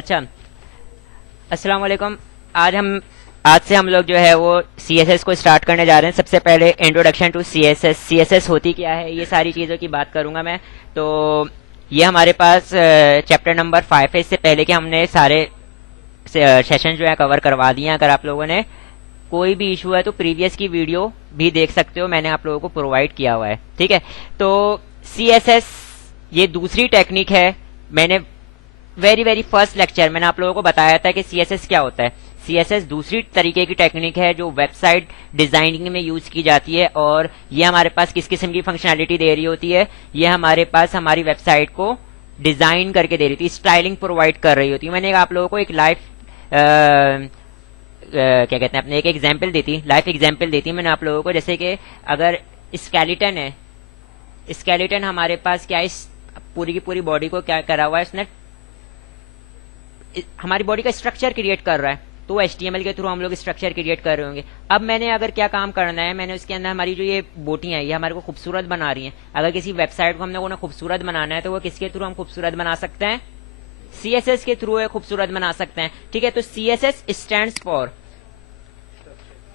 अच्छा, अस्सलाम वालेकुम। आज से हम लोग जो है वो सीएसएस को स्टार्ट करने जा रहे हैं। सबसे पहले इंट्रोडक्शन टू सीएसएस, सीएसएस होती क्या है, ये सारी चीज़ों की बात करूंगा मैं। तो ये हमारे पास चैप्टर नंबर 5 है। इससे पहले कि हमने सारे सेशन जो है कवर करवा दिए हैं। अगर आप लोगों ने कोई भी इशू है तो प्रीवियस की वीडियो भी देख सकते हो, मैंने आप लोगों को प्रोवाइड किया हुआ है। ठीक है, तो सीएसएस ये दूसरी टेक्निक है। मैंने वेरी वेरी फर्स्ट लेक्चर मैंने आप लोगों को बताया था कि सीएसएस क्या होता है। सीएसएस दूसरी तरीके की टेक्निक है जो वेबसाइट डिजाइनिंग में यूज की जाती है, और ये हमारे पास किस किस्म की फंक्शनैलिटी दे रही होती है, ये हमारे पास हमारी वेबसाइट को डिजाइन करके दे रही थी, स्टाइलिंग प्रोवाइड कर रही होती है। मैंने आप लोगों को एक लाइव क्या कहते हैं अपने एक एग्जाम्पल दी थी, लाइफ एग्जाम्पल दी थी मैंने आप लोगों को। जैसे कि अगर स्केलेटन है, स्केलेटन हमारे पास क्या इस पूरी की पूरी बॉडी को क्या करा हुआ है, उसने हमारी बॉडी का स्ट्रक्चर क्रिएट कर रहा है। तो एचटीएमएल के थ्रू हम लोग स्ट्रक्चर क्रिएट कर रहे होंगे। अब मैंने अगर क्या काम करना है, मैंने उसके अंदर हमारी जो ये बोटियां हैं ये हमारे को खूबसूरत बना रही हैं। अगर किसी वेबसाइट को हमने उन्हें खूबसूरत बनाना है तो वो किसके थ्रू हम खूबसूरत बना सकते हैं? सीएसएस के थ्रू खूबसूरत बना सकते हैं। ठीक है, तो CSS stands for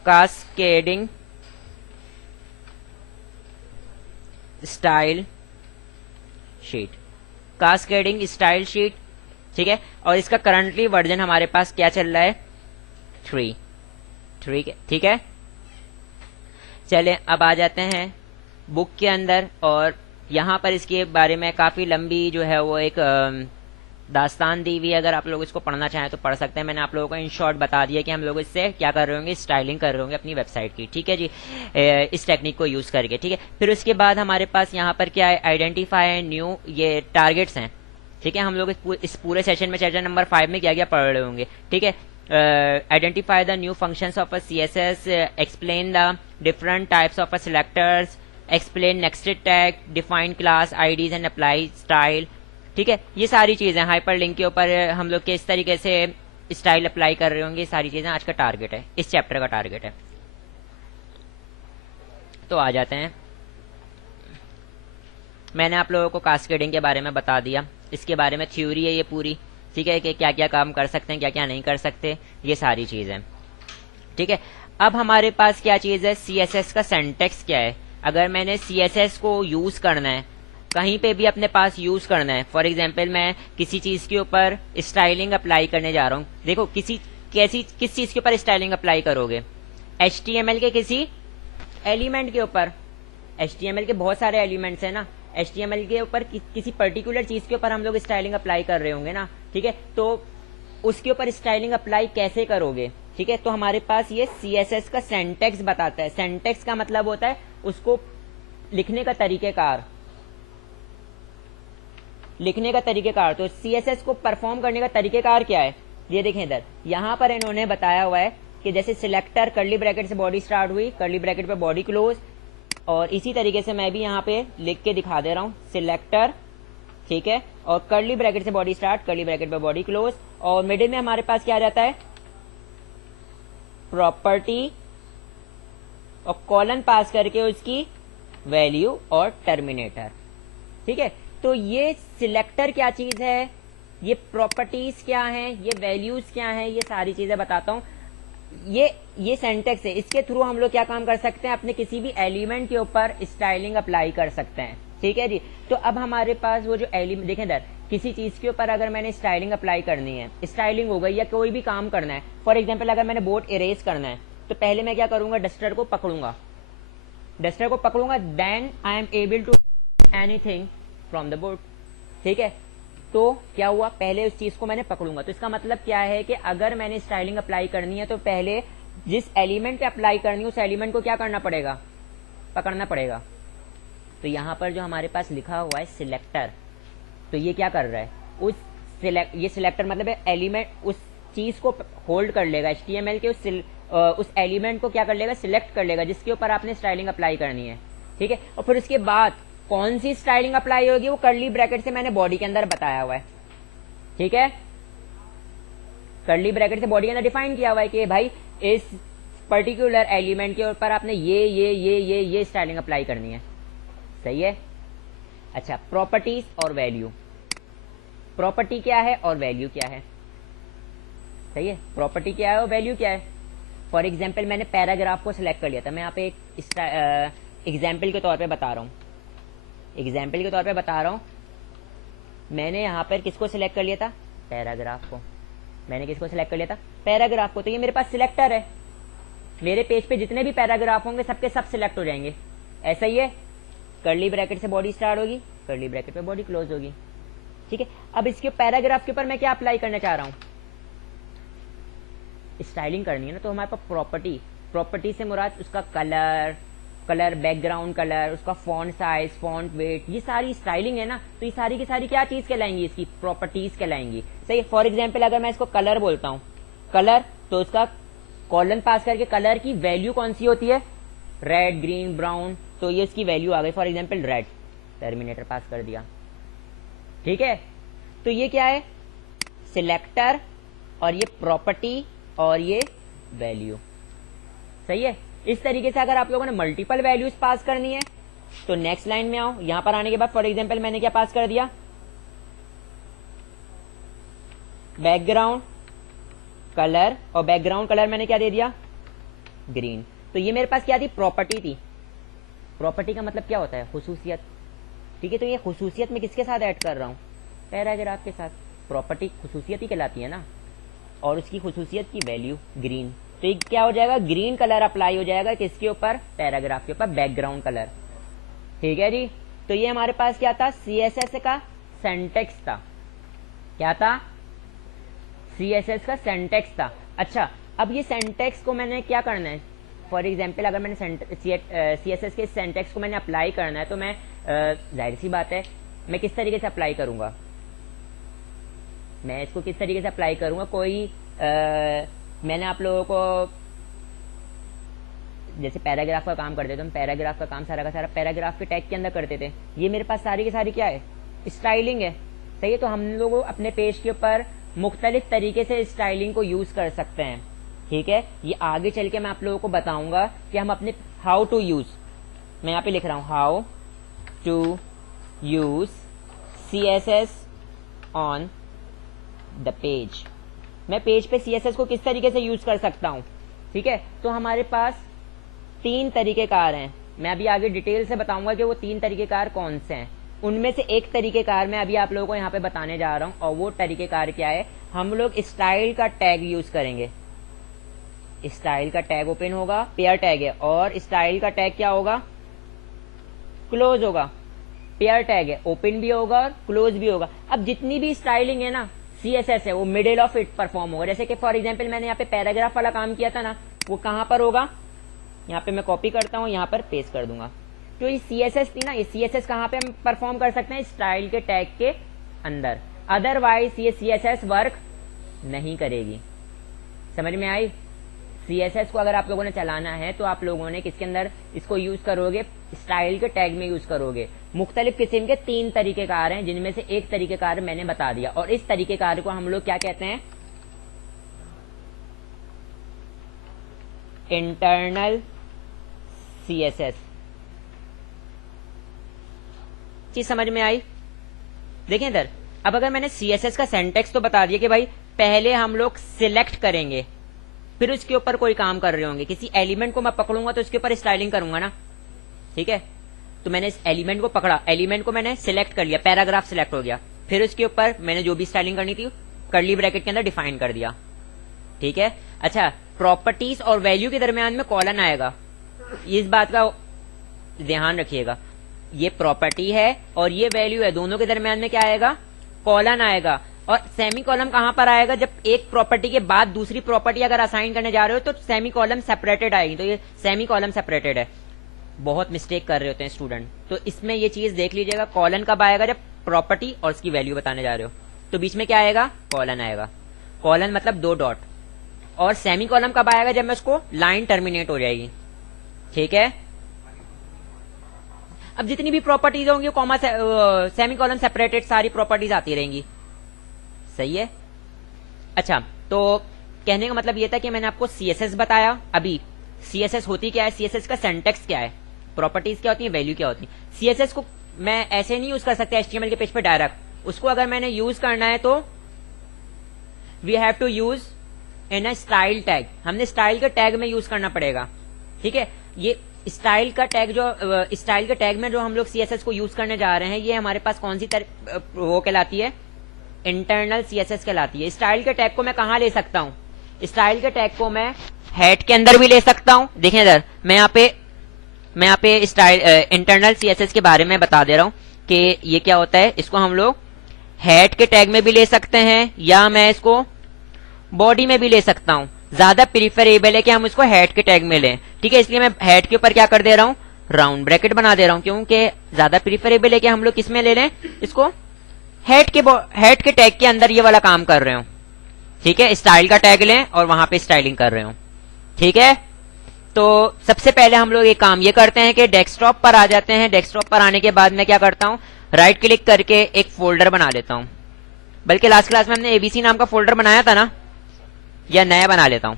cascading style sheet, cascading style sheet. ठीक है, और इसका करंटली वर्जन हमारे पास क्या चल रहा है? 3। ठीक है, चले अब आ जाते हैं बुक के अंदर, और यहाँ पर इसके बारे में काफी लंबी जो है वो एक दास्तान दी हुई है। अगर आप लोग इसको पढ़ना चाहें तो पढ़ सकते हैं। मैंने आप लोगों को इन शॉर्ट बता दिया कि हम लोग इससे क्या कर रहे होंगे, स्टाइलिंग कर रहे होंगे अपनी वेबसाइट की। ठीक है जी, इस टेक्निक को यूज करके। ठीक है, फिर उसके बाद हमारे पास यहाँ पर क्या है, आइडेंटिफाई न्यू, ये टारगेट्स हैं। ठीक है, हम लोग इस पूरे सेशन में चैप्टर नंबर 5 में क्या क्या पढ़ रहे होंगे। ठीक है, identify the new functions of a CSS, explain the different types of a selectors, explain nested tag, define class IDs and apply style. ठीक है, ये सारी चीजें हाइपर लिंक के ऊपर हम लोग किस तरीके से स्टाइल अप्लाई कर रहे होंगे, ये सारी चीजें आज का टारगेट है, इस चैप्टर का टारगेट है। तो आ जाते हैं, मैंने आप लोगों को कास्केडिंग के बारे में बता दिया, इसके बारे में थ्योरी है ये पूरी। ठीक है, कि क्या क्या काम कर सकते हैं, क्या क्या नहीं कर सकते, ये सारी चीजें। ठीक है, अब हमारे पास क्या चीज है, सीएसएस का सिंटैक्स क्या है। अगर मैंने सीएसएस को यूज करना है, कहीं पे भी अपने पास यूज करना है, फॉर एग्जाम्पल मैं किसी चीज के ऊपर स्टाइलिंग अप्लाई करने जा रहा हूँ। देखो किस चीज के ऊपर स्टाइलिंग अप्लाई करोगे? एचटीएमएल के किसी एलिमेंट के ऊपर। एचटीएमएल के बहुत सारे एलिमेंट्स हैं ना, एचटीएमएल के ऊपर किसी पर्टिकुलर चीज के ऊपर हम लोग स्टाइलिंग अप्लाई कर रहे होंगे ना। ठीक है, तो उसके ऊपर स्टाइलिंग अप्लाई कैसे करोगे? ठीक है, तो हमारे पास ये सीएसएस का सिंटैक्स बताता है। सिंटैक्स का मतलब होता है उसको लिखने का तरीकेकार, लिखने का तरीकेकार। तो सीएसएस को परफॉर्म करने का तरीकेकार क्या है, ये देखें इधर, यहां पर इन्होंने बताया हुआ है कि जैसे सिलेक्टर, कर्ली ब्रैकेट से बॉडी स्टार्ट हुई, कर्ली ब्रैकेट पे बॉडी क्लोज, और इसी तरीके से मैं भी यहाँ पे लिख के दिखा दे रहा हूं, सिलेक्टर। ठीक है, और कर्ली ब्रैकेट से बॉडी स्टार्ट, कर्ली ब्रैकेट पे बॉडी क्लोज, और मिडिल में हमारे पास क्या आ जाता है, प्रॉपर्टी, और कॉलन पास करके उसकी वैल्यू और टर्मिनेटर। ठीक है, तो ये सिलेक्टर क्या चीज है, ये प्रॉपर्टीज क्या है, ये वैल्यूज क्या है, ये सारी चीजें बताता हूं। ये सिंटैक्स है, इसके थ्रू हम लोग क्या काम कर सकते हैं, अपने किसी भी एलिमेंट के ऊपर स्टाइलिंग अप्लाई कर सकते हैं। ठीक है जी, तो अब हमारे पास वो जो एलिमेंट देखें इधर, किसी चीज के ऊपर अगर मैंने स्टाइलिंग अप्लाई करनी है, स्टाइलिंग हो गई या कोई भी काम करना है, फॉर एग्जाम्पल अगर मैंने बोर्ड इरेज करना है, तो पहले मैं क्या करूंगा, डस्टर को पकड़ूंगा, then I am able to anything from the board. ठीक है, तो क्या हुआ, पहले उस चीज को मैंने पकड़ूंगा। तो इसका मतलब क्या है कि अगर मैंने स्टाइलिंग अप्लाई करनी है तो पहले जिस एलिमेंट पे अप्लाई करनी है उस एलिमेंट को क्या करना पड़ेगा, पकड़ना पड़ेगा। तो यहां पर जो हमारे पास लिखा हुआ है सिलेक्टर, तो ये क्या कर रहा है, ये सिलेक्टर मतलब एलिमेंट उस चीज को होल्ड कर लेगा, एचटीएमएल के उस एलिमेंट को क्या कर लेगा, सिलेक्ट कर लेगा जिसके ऊपर आपने स्टाइलिंग अप्लाई करनी है। ठीक है, और फिर उसके बाद कौन सी स्टाइलिंग अप्लाई होगी वो कर्ली ब्रैकेट से मैंने बॉडी के अंदर बताया हुआ है। ठीक है, कर्ली ब्रैकेट से बॉडी के अंदर डिफाइन किया हुआ है कि भाई इस पर्टिकुलर एलिमेंट के ऊपर आपने ये स्टाइलिंग अप्लाई करनी है। सही है, अच्छा, प्रॉपर्टीज और वैल्यू। प्रॉपर्टी क्या है और वैल्यू क्या है? सही है, प्रॉपर्टी क्या है और वैल्यू क्या है। फॉर एग्जाम्पल मैंने पैराग्राफ को सिलेक्ट कर लिया था, मैं यहाँ पे एक एग्जाम्पल के तौर पे बता रहा हूँ, एग्जाम्पल के तौर पे बता रहा हूँ, मैंने यहाँ पर किसको सिलेक्ट कर लिया था, पैराग्राफ को। मैंने किसको सिलेक्ट कर लिया था, पैराग्राफ को। तो ये मेरे पास सिलेक्टर है, मेरे पेज पे जितने भी पैराग्राफ होंगे सबके सब सिलेक्ट हो जाएंगे। ऐसा ही है, कर्ली ब्रैकेट से बॉडी स्टार्ट होगी, कर्ली ब्रैकेट पे बॉडी क्लोज होगी। ठीक है, अब इसके पैराग्राफ के ऊपर मैं क्या अप्लाई करना चाह रहा हूँ, स्टाइलिंग करनी है ना। तो हमारे पास प्रॉपर्टी, प्रॉपर्टी से मुराद उसका कलर, कलर बैकग्राउंड कलर, उसका फॉन्ट साइज, फॉन्ट वेट, ये सारी स्टाइलिंग है ना। तो ये सारी की सारी क्या चीज कहलाएंगी, इसकी प्रॉपर्टीज कहलाएंगी। सही है, फॉर एग्जाम्पल अगर मैं इसको कलर बोलता हूँ, कलर, तो उसका कॉलन पास करके कलर की वैल्यू कौन सी होती है, रेड, ग्रीन, ब्राउन, तो ये इसकी वैल्यू आ गई, फॉर एग्जाम्पल रेड, टर्मिनेटर पास कर दिया। ठीक है, तो ये क्या है, सिलेक्टर, और ये प्रॉपर्टी, और ये वैल्यू। सही है, इस तरीके से अगर आप लोगों ने मल्टीपल वैल्यूज पास करनी है तो नेक्स्ट लाइन में आओ। यहां पर आने के बाद फॉर एग्जाम्पल मैंने क्या पास कर दिया, बैकग्राउंड कलर, और बैकग्राउंड कलर मैंने क्या दे दिया, ग्रीन। तो ये मेरे पास क्या थी, प्रॉपर्टी थी। प्रॉपर्टी का मतलब क्या होता है, खुसूसियत। ठीक है, तो ये खुसूसियत में किसके साथ ऐड कर रहा हूं, पैराग्राफ के साथ। प्रॉपर्टी खुसूसियत ही कहलाती है ना, और उसकी खुसूसियत की वैल्यू ग्रीन। तो ये क्या हो जाएगा, ग्रीन कलर अप्लाई हो जाएगा किसके ऊपर, पैराग्राफ के ऊपर, बैकग्राउंड कलर। ठीक है जी, तो ये हमारे पास क्या था, सीएसएस का सिंटैक्स था। क्या था, सीएसएस का सिंटैक्स था। अच्छा, अब ये सिंटैक्स को मैंने क्या करना है, फॉर एग्जाम्पल अगर मैंने सीएसएस के सिंटैक्स को मैंने अप्लाई करना है, तो मैं जाहिर सी बात है मैं किस तरीके से अप्लाई करूंगा, मैं इसको किस तरीके से अप्लाई करूंगा। कोई मैंने आप लोगों को जैसे पैराग्राफ का काम करते थे, हम पैराग्राफ का काम सारा का सारा पैराग्राफ के टैग के अंदर करते थे। ये मेरे पास सारी की सारी क्या है, स्टाइलिंग है। सही है, तो हम लोग अपने पेज के ऊपर मुख्तलिफ तरीके से स्टाइलिंग को यूज कर सकते हैं। ठीक है, ये आगे चल के मैं आप लोगों को बताऊंगा कि हम अपने हाउ टू यूज, मैं यहाँ पे लिख रहा हूं how to use CSS on the page. मैं पेज पे सीएसएस को किस तरीके से यूज कर सकता हूं। ठीक है, तो हमारे पास 3 तरीकेकार हैं। मैं अभी आगे डिटेल से बताऊंगा कि वो 3 तरीकेकार कौन से हैं। उनमें से एक तरीकेकार मैं अभी आप लोगों को यहाँ पे बताने जा रहा हूं, और वो तरीकेकार क्या है, हम लोग स्टाइल का टैग यूज करेंगे। स्टाइल का टैग ओपन होगा, पेयर टैग है, और स्टाइल का टैग क्या होगा, क्लोज होगा। पेयर टैग है, ओपन भी होगा और क्लोज भी होगा। अब जितनी भी स्टाइलिंग है ना, सीएसएस है, वो मिडिल ऑफ इट परफॉर्म होगा। जैसे कि फॉर एग्जांपल मैंने यहाँ पे पैराग्राफ वाला काम किया था ना, वो कहां पर होगा, यहाँ पे मैं कॉपी करता हूँ, यहाँ पर पेस्ट कर दूंगा। तो ये सीएसएस थी ना, ये सीएसएस कहां पे हम परफॉर्म कर सकते हैं, स्टाइल के टैग के अंदर। अदरवाइज ये सीएसएस वर्क नहीं करेगी। समझ में आई, सीएसएस को अगर आप लोगों ने चलाना है तो आप लोगों ने किसके अंदर इसको यूज करोगे, स्टाइल के टैग में यूज करोगे। मुख्तलिफ किस्म के 3 तरीकेकार हैं, जिनमें से एक तरीकेकार मैंने बता दिया, और इस तरीकेकार को हम लोग क्या कहते हैं, इंटरनल सीएसएस। चीज समझ में आई, देखें इधर। अब अगर मैंने सीएसएस का सिंटैक्स तो बता दिया कि भाई पहले हम लोग सिलेक्ट करेंगे, फिर उसके ऊपर कोई काम कर रहे होंगे, किसी एलिमेंट को मैं पकड़ूंगा तो उसके ऊपर स्टाइलिंग करूंगा ना। ठीक है, तो मैंने इस एलिमेंट को पकड़ा, एलिमेंट को मैंने सिलेक्ट कर लिया, पैराग्राफ सिलेक्ट हो गया, फिर उसके ऊपर मैंने जो भी स्टाइलिंग करनी थी कर्ली ब्रैकेट के अंदर डिफाइन कर दिया। ठीक है, अच्छा, प्रॉपर्टीज और वैल्यू के दरमियान में कॉलन आएगा, इस बात का ध्यान रखिएगा। ये प्रॉपर्टी है और ये वैल्यू है, दोनों के दरमियान में क्या आएगा, कॉलन आएगा। और सेमी कॉलम कहां पर आएगा, जब एक प्रॉपर्टी के बाद दूसरी प्रॉपर्टी अगर असाइन करने जा रहे हो तो सेमी कॉलम सेपरेटेड आएगी। तो ये सेमी कॉलम सेपरेटेड है, बहुत मिस्टेक कर रहे होते हैं स्टूडेंट, तो इसमें ये चीज देख लीजिएगा। कॉलन कब आएगा, जब प्रॉपर्टी और उसकी वैल्यू बताने जा रहे हो, तो बीच में क्या आएगा, कॉलन आएगा। कॉलन मतलब 2 डॉट। और सेमी कॉलम कब आएगा, जब मैं उसको लाइन टर्मिनेट हो जाएगी। ठीक है, अब जितनी भी प्रॉपर्टीज होंगी कॉमा सेमी कॉलम सेपरेटेड सारी प्रॉपर्टीज आती रहेंगी। सही है, अच्छा, तो कहने का मतलब ये था कि मैंने आपको सीएसएस बताया। अभी सीएसएस होती क्या है, सीएसएस का सिंटैक्स क्या है, प्रॉपर्टीज क्या होती है, वैल्यू क्या होती है। सीएसएस को मैं ऐसे नहीं यूज कर सकता एचटीएमएल के पेज पे डायरेक्ट, उसको अगर मैंने यूज करना है तो we have to use in a style tag, हमने स्टाइल के टैग में यूज करना पड़ेगा। ठीक है, ये स्टाइल का टैग जो स्टाइल के टैग में जो हम लोग सीएसएस को यूज करने जा रहे हैं, ये हमारे पास कौन सी वो कहलाती है, इंटरनल सीएसएस कहलाती है। स्टाइल के टैग को मैं कहां ले सकता हूं, स्टाइल के टैग को मैं हेड के अंदर भी ले सकता हूं। देखें इधर, मैं यहाँ पे स्टाइल इंटरनल सीएसएस के बारे में बता दे रहा हूं कि ये क्या होता है। इसको हम लोग हेड के टैग में भी ले सकते हैं या मैं इसको बॉडी में भी ले सकता हूं। ज्यादा प्रीफरेबल है कि हम इसको हेड के टैग में लें। ठीक है, इसलिए मैं हेड के ऊपर क्या कर दे रहा हूं, राउंड ब्रैकेट बना दे रहा हूं, क्योंकि ज्यादा प्रीफरेबल है कि हम लोग किस में ले लें, इसको हेड के टैग के अंदर ये वाला काम कर रहे हो। ठीक है, स्टाइल का टैग लें और वहां पे स्टाइलिंग कर रहे हो। ठीक है, तो सबसे पहले हम लोग एक काम ये करते हैं कि डेस्कटॉप पर आ जाते हैं। डेस्कटॉप पर आने के बाद मैं क्या करता हूं, राइट क्लिक करके एक फोल्डर बना लेता हूं। बल्कि लास्ट क्लास में हमने एबीसी नाम का फोल्डर बनाया था ना, या नया बना लेता हूं।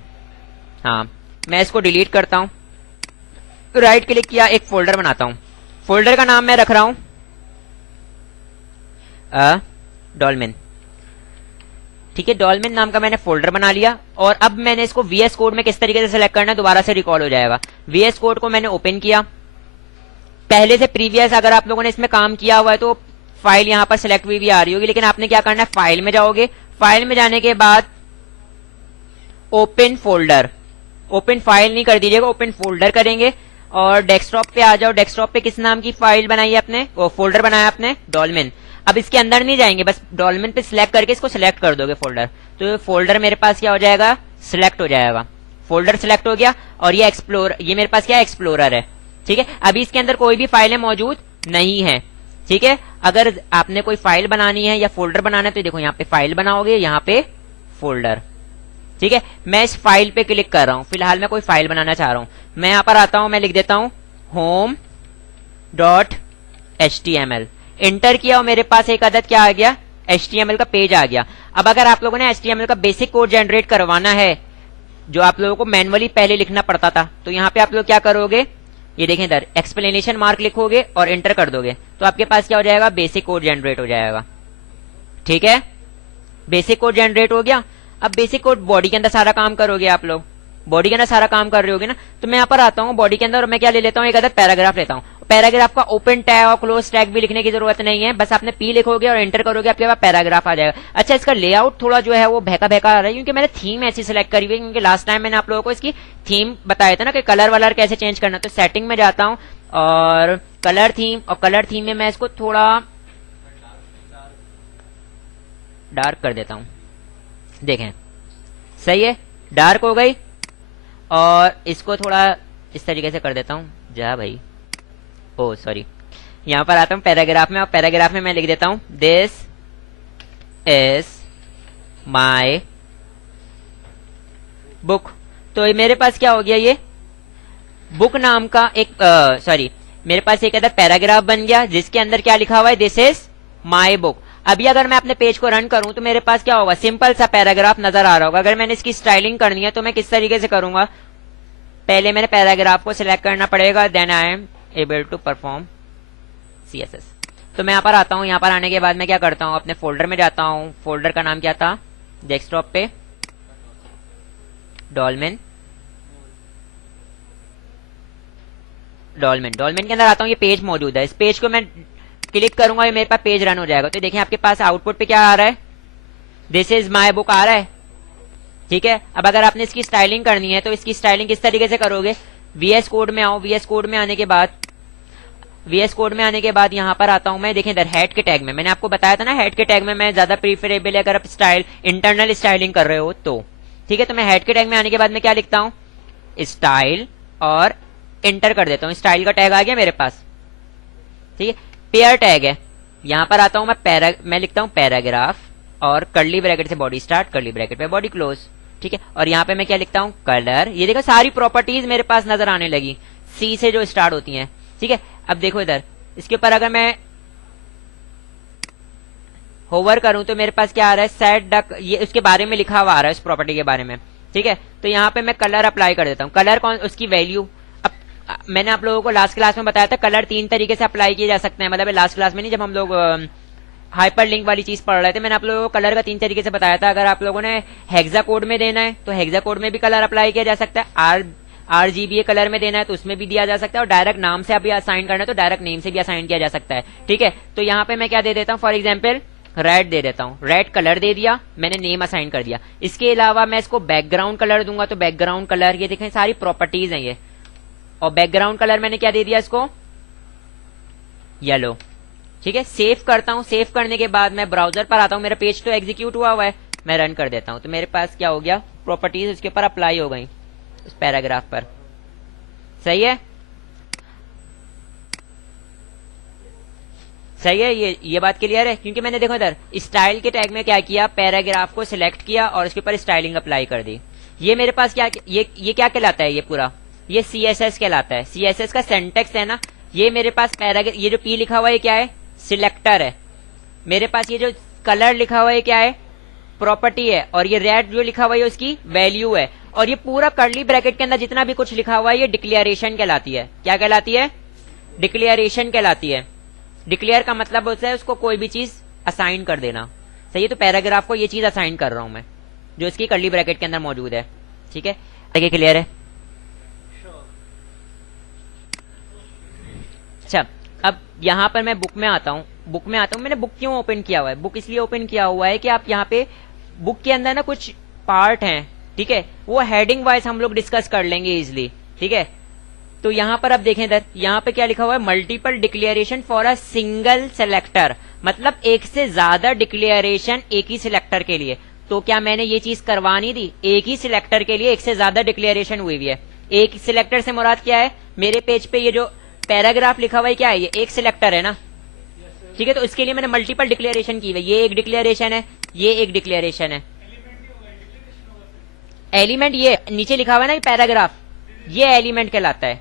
हाँ, मैं इसको डिलीट करता हूं, राइट क्लिक किया, एक फोल्डर बनाता हूं। फोल्डर का नाम मैं रख रहा हूं डॉल्मेन। ठीक है, डॉल्मेन नाम का मैंने फोल्डर बना लिया। और अब मैंने इसको वीएस कोड में किस तरीके से सिलेक्ट करना है, दोबारा से रिकॉल हो जाएगा। वीएस कोड को मैंने ओपन किया, पहले से प्रीवियस अगर आप लोगों ने इसमें काम किया हुआ है तो फाइल यहां पर सिलेक्ट हुई भी आ रही होगी, लेकिन आपने क्या करना है, फाइल में जाओगे। फाइल में जाने के बाद ओपन फोल्डर, ओपन फाइल नहीं कर दीजिएगा, ओपन फोल्डर करेंगे। और डेस्कटॉप पे आ जाओ। डेस्कटॉप पे किस नाम की फाइल बनाई है आपने, वो फोल्डर बनाया आपने, डॉल्मेन। अब इसके अंदर नहीं जाएंगे, बस डॉल्मेन पे सिलेक्ट करके इसको सिलेक्ट कर दोगे फोल्डर, तो फोल्डर मेरे पास क्या हो जाएगा, सिलेक्ट हो जाएगा। फोल्डर सिलेक्ट हो गया और ये मेरे पास क्या एक्सप्लोरर है। ठीक है, अभी इसके अंदर कोई भी फाइलें मौजूद नहीं है। ठीक है, अगर आपने कोई फाइल बनानी है या फोल्डर बनाना है तो देखो यहाँ पे फाइल बनाओगे, यहाँ पे फोल्डर। ठीक है, मैं इस फाइल पे क्लिक कर रहा हूं, फिलहाल मैं कोई फाइल बनाना चाह रहा हूं। मैं यहां पर आता हूं, मैं लिख देता हूं home.html, इंटर किया और मेरे पास एक अदद क्या आ गया, HTML का पेज आ गया। अब अगर आप लोगों ने HTML का बेसिक कोड जनरेट करवाना है, जो आप लोगों को मैनुअली पहले लिखना पड़ता था, तो यहाँ पे आप लोग क्या करोगे, ये देखें इधर एक्सप्लेनेशन मार्क लिखोगे और एंटर कर दोगे, तो आपके पास क्या हो जाएगा, बेसिक कोड जनरेट हो जाएगा। ठीक है, बेसिक कोड जनरेट हो गया। अब बेसिक कोड बॉडी के अंदर सारा काम करोगे आप लोग, बॉडी के अंदर सारा काम कर रहे होगे ना। तो मैं यहाँ पर आता हूँ बॉडी के अंदर और मैं क्या ले लेता हूँ, एक अदर पैराग्राफ लेता हूँ। पैराग्राफ का ओपन टैग और क्लोज टैग भी लिखने की जरूरत नहीं है, बस आपने पी लिखोगे और एंटर करोगे, आपके पास पैराग्राफ आ जाएगा। अच्छा, इसका लेआउट थोड़ा जो है वो बहका बहका आ रहा है, क्योंकि मैंने थीम ऐसी सिलेक्ट करी हुई है, क्योंकि लास्ट टाइम मैंने आप लोगों को इसकी थीम बताया था ना कि कलर वलर कैसे चेंज करना। तो सेटिंग में जाता हूँ और कलर थीम, और कलर थीम में मैं इसको थोड़ा डार्क कर देता हूँ। देखें, सही है, डार्क हो गई। और इसको थोड़ा इस तरीके से कर देता हूं, जा भाई, ओ सॉरी। यहां पर आता हूं पैराग्राफ में, और पैराग्राफ में मैं लिख देता हूं दिस इज माय बुक। तो मेरे पास क्या हो गया, ये बुक नाम का एक सॉरी मेरे पास एक अदर पैराग्राफ बन गया, जिसके अंदर क्या लिखा हुआ है, दिस इज माय बुक। अभी अगर मैं अपने पेज को रन करूं तो मेरे पास क्या होगा, सिंपल सा पैराग्राफ नजर आ रहा होगा। अगर मैंने इसकी स्टाइलिंग करनी है तो मैं किस तरीके से करूंगा, पहले मैंने पैराग्राफ को सिलेक्ट करना पड़ेगा, then I am able to perform CSS. तो मैं यहाँ पर आता हूँ, यहाँ पर आने के बाद मैं क्या करता हूँ, अपने फोल्डर में जाता हूँ। फोल्डर का नाम क्या था, डेस्कटॉप पे डॉल्मेन के अंदर आता हूँ, ये पेज मौजूद है। इस पेज को मैं क्लिक करूंगा, ये मेरे पास पेज रन हो जाएगा। तो देखिए आपके पास आउटपुट पे क्या आ रहा है, दिस इज माय बुक आ रहा है। ठीक है, अब अगर आपने इसकी स्टाइलिंग करनी है तो इसकी स्टाइलिंग किस तरीके से करोगे, वीएस कोड में आओ। वीएस कोड में आने के बाद यहां पर आता हूं मैं, देखें इधर हेड के टैग में मैंने आपको बताया था ना, हेड के टैग में मैं ज्यादा प्रीफरेबल है अगर आप इंटरनल स्टाइलिंग कर रहे हो तो। ठीक है, तो मैं हेड के टैग में आने के बाद मैं क्या लिखता हूं, स्टाइल, और एंटर कर देता हूं। स्टाइल का टैग आ गया मेरे पास। ठीक है, पेयर टैग है, यहां पर आता हूं मैं लिखता हूं पैराग्राफ, और कर्ली ब्रैकेट से बॉडी स्टार्ट, कर्ली ब्रैकेट पे बॉडी क्लोज। ठीक है, और यहाँ पे मैं क्या लिखता हूँ, कलर। ये देखो सारी प्रॉपर्टीज मेरे पास नजर आने लगी, सी से जो स्टार्ट होती हैं। ठीक है, अब देखो इधर इसके ऊपर अगर मैं होवर करूं तो मेरे पास क्या आ रहा है, सेट डक, ये उसके बारे में लिखा हुआ आ रहा है, उस प्रॉपर्टी के बारे में। ठीक है, तो यहाँ पे मैं कलर अप्लाई कर देता हूँ। कलर कौन, उसकी वैल्यू, अब मैंने आप लोगों को लास्ट क्लास में बताया था कलर 3 तरीके से अप्लाई किए जा सकते हैं, मतलब लास्ट क्लास में नहीं, जब हम लोग हाइपरलिंक वाली चीज पढ़ रहे थे, मैंने आप लोगों को कलर का 3 तरीके से बताया था। अगर आप लोगों ने हेक्सा कोड में देना है तो हेक्सा कोड में भी कलर अप्लाई किया जा सकता है, RGBA कलर में देना है तो उसमें भी दिया जा सकता है, और डायरेक्ट नाम से अभी असाइन करना है तो डायरेक्ट नेम से भी असाइन किया जा सकता है। ठीक है, तो यहाँ पे मैं क्या दे देता हूँ, फॉर एग्जाम्पल रेड दे देता हूँ, रेड कलर दे दिया, मैंने नेम असाइन कर दिया। इसके अलावा मैं इसको बैकग्राउंड कलर दूंगा, तो बैकग्राउंड कलर, ये देखें सारी प्रॉपर्टीज हैं ये, और बैकग्राउंड कलर मैंने क्या दे दिया इसको, येलो। ठीक है, सेव करता हूं। सेव करने के बाद मैं ब्राउजर पर आता हूं, मेरा पेज तो एग्जीक्यूट हुआ हुआ है, मैं रन कर देता हूं, तो मेरे पास क्या हो गया, प्रॉपर्टीज उसके ऊपर अप्लाई हो गई उस पैराग्राफ पर। सही है, सही है, ये बात क्लियर है। क्योंकि मैंने देखो इधर स्टाइल के टैग में क्या किया, पैराग्राफ को सिलेक्ट किया और उसके ऊपर स्टाइलिंग अप्लाई कर दी। ये मेरे पास क्या, ये क्या कहलाता है, ये पूरा ये CSS कहलाता है। CSS का सिंटैक्स है ना, ये मेरे पास पैराग्राफ, ये जो P लिखा हुआ है क्या है, सिलेक्टर है। मेरे पास ये जो कलर लिखा हुआ है क्या है, प्रॉपर्टी है, और ये रेड जो लिखा हुआ है उसकी वैल्यू है, और ये पूरा कर्ली ब्रैकेट के अंदर जितना भी कुछ लिखा हुआ है ये डिक्लेरेशन कहलाती है। क्या कहलाती है, डिक्लेरेशन कहलाती है। डिक्लेयर का मतलब होता है उसको कोई भी चीज असाइन कर देना। सही है, तो पैराग्राफ को ये चीज असाइन कर रहा हूं मैं जो इसकी कर्ली ब्रैकेट के अंदर मौजूद है। ठीक है, आगे क्लियर है। अच्छा, अब यहां पर मैं बुक में आता हूं, मैंने बुक क्यों ओपन किया हुआ है, बुक इसलिए ओपन किया हुआ है कि आप यहाँ पे बुक के अंदर ना कुछ पार्ट हैं, ठीक है, वो हेडिंग वाइज हम लोग डिस्कस कर लेंगे इजिली। ठीक है, तो यहां पर अब देखें इधर, यहाँ पे क्या लिखा हुआ है, multiple declaration for a single selector, मतलब एक से ज्यादा डिक्लेरेशन एक ही सिलेक्टर के लिए। तो क्या मैंने ये चीज करवानी थी, एक ही सिलेक्टर के लिए एक से ज्यादा डिक्लेरेशन हुई हुई है। एक सिलेक्टर से मुराद क्या है, मेरे पेज पे ये जो पैराग्राफ लिखा हुआ है क्या है, ये एक सिलेक्टर है ना। ठीक है, तो इसके लिए मैंने मल्टीपल डिक्लेरेशन की हुई, ये एक डिक्लेरेशन है, ये एक डिक्लेरेशन है। एलिमेंट ये नीचे लिखा हुआ है ना पैराग्राफ, ये एलिमेंट कहलाता है।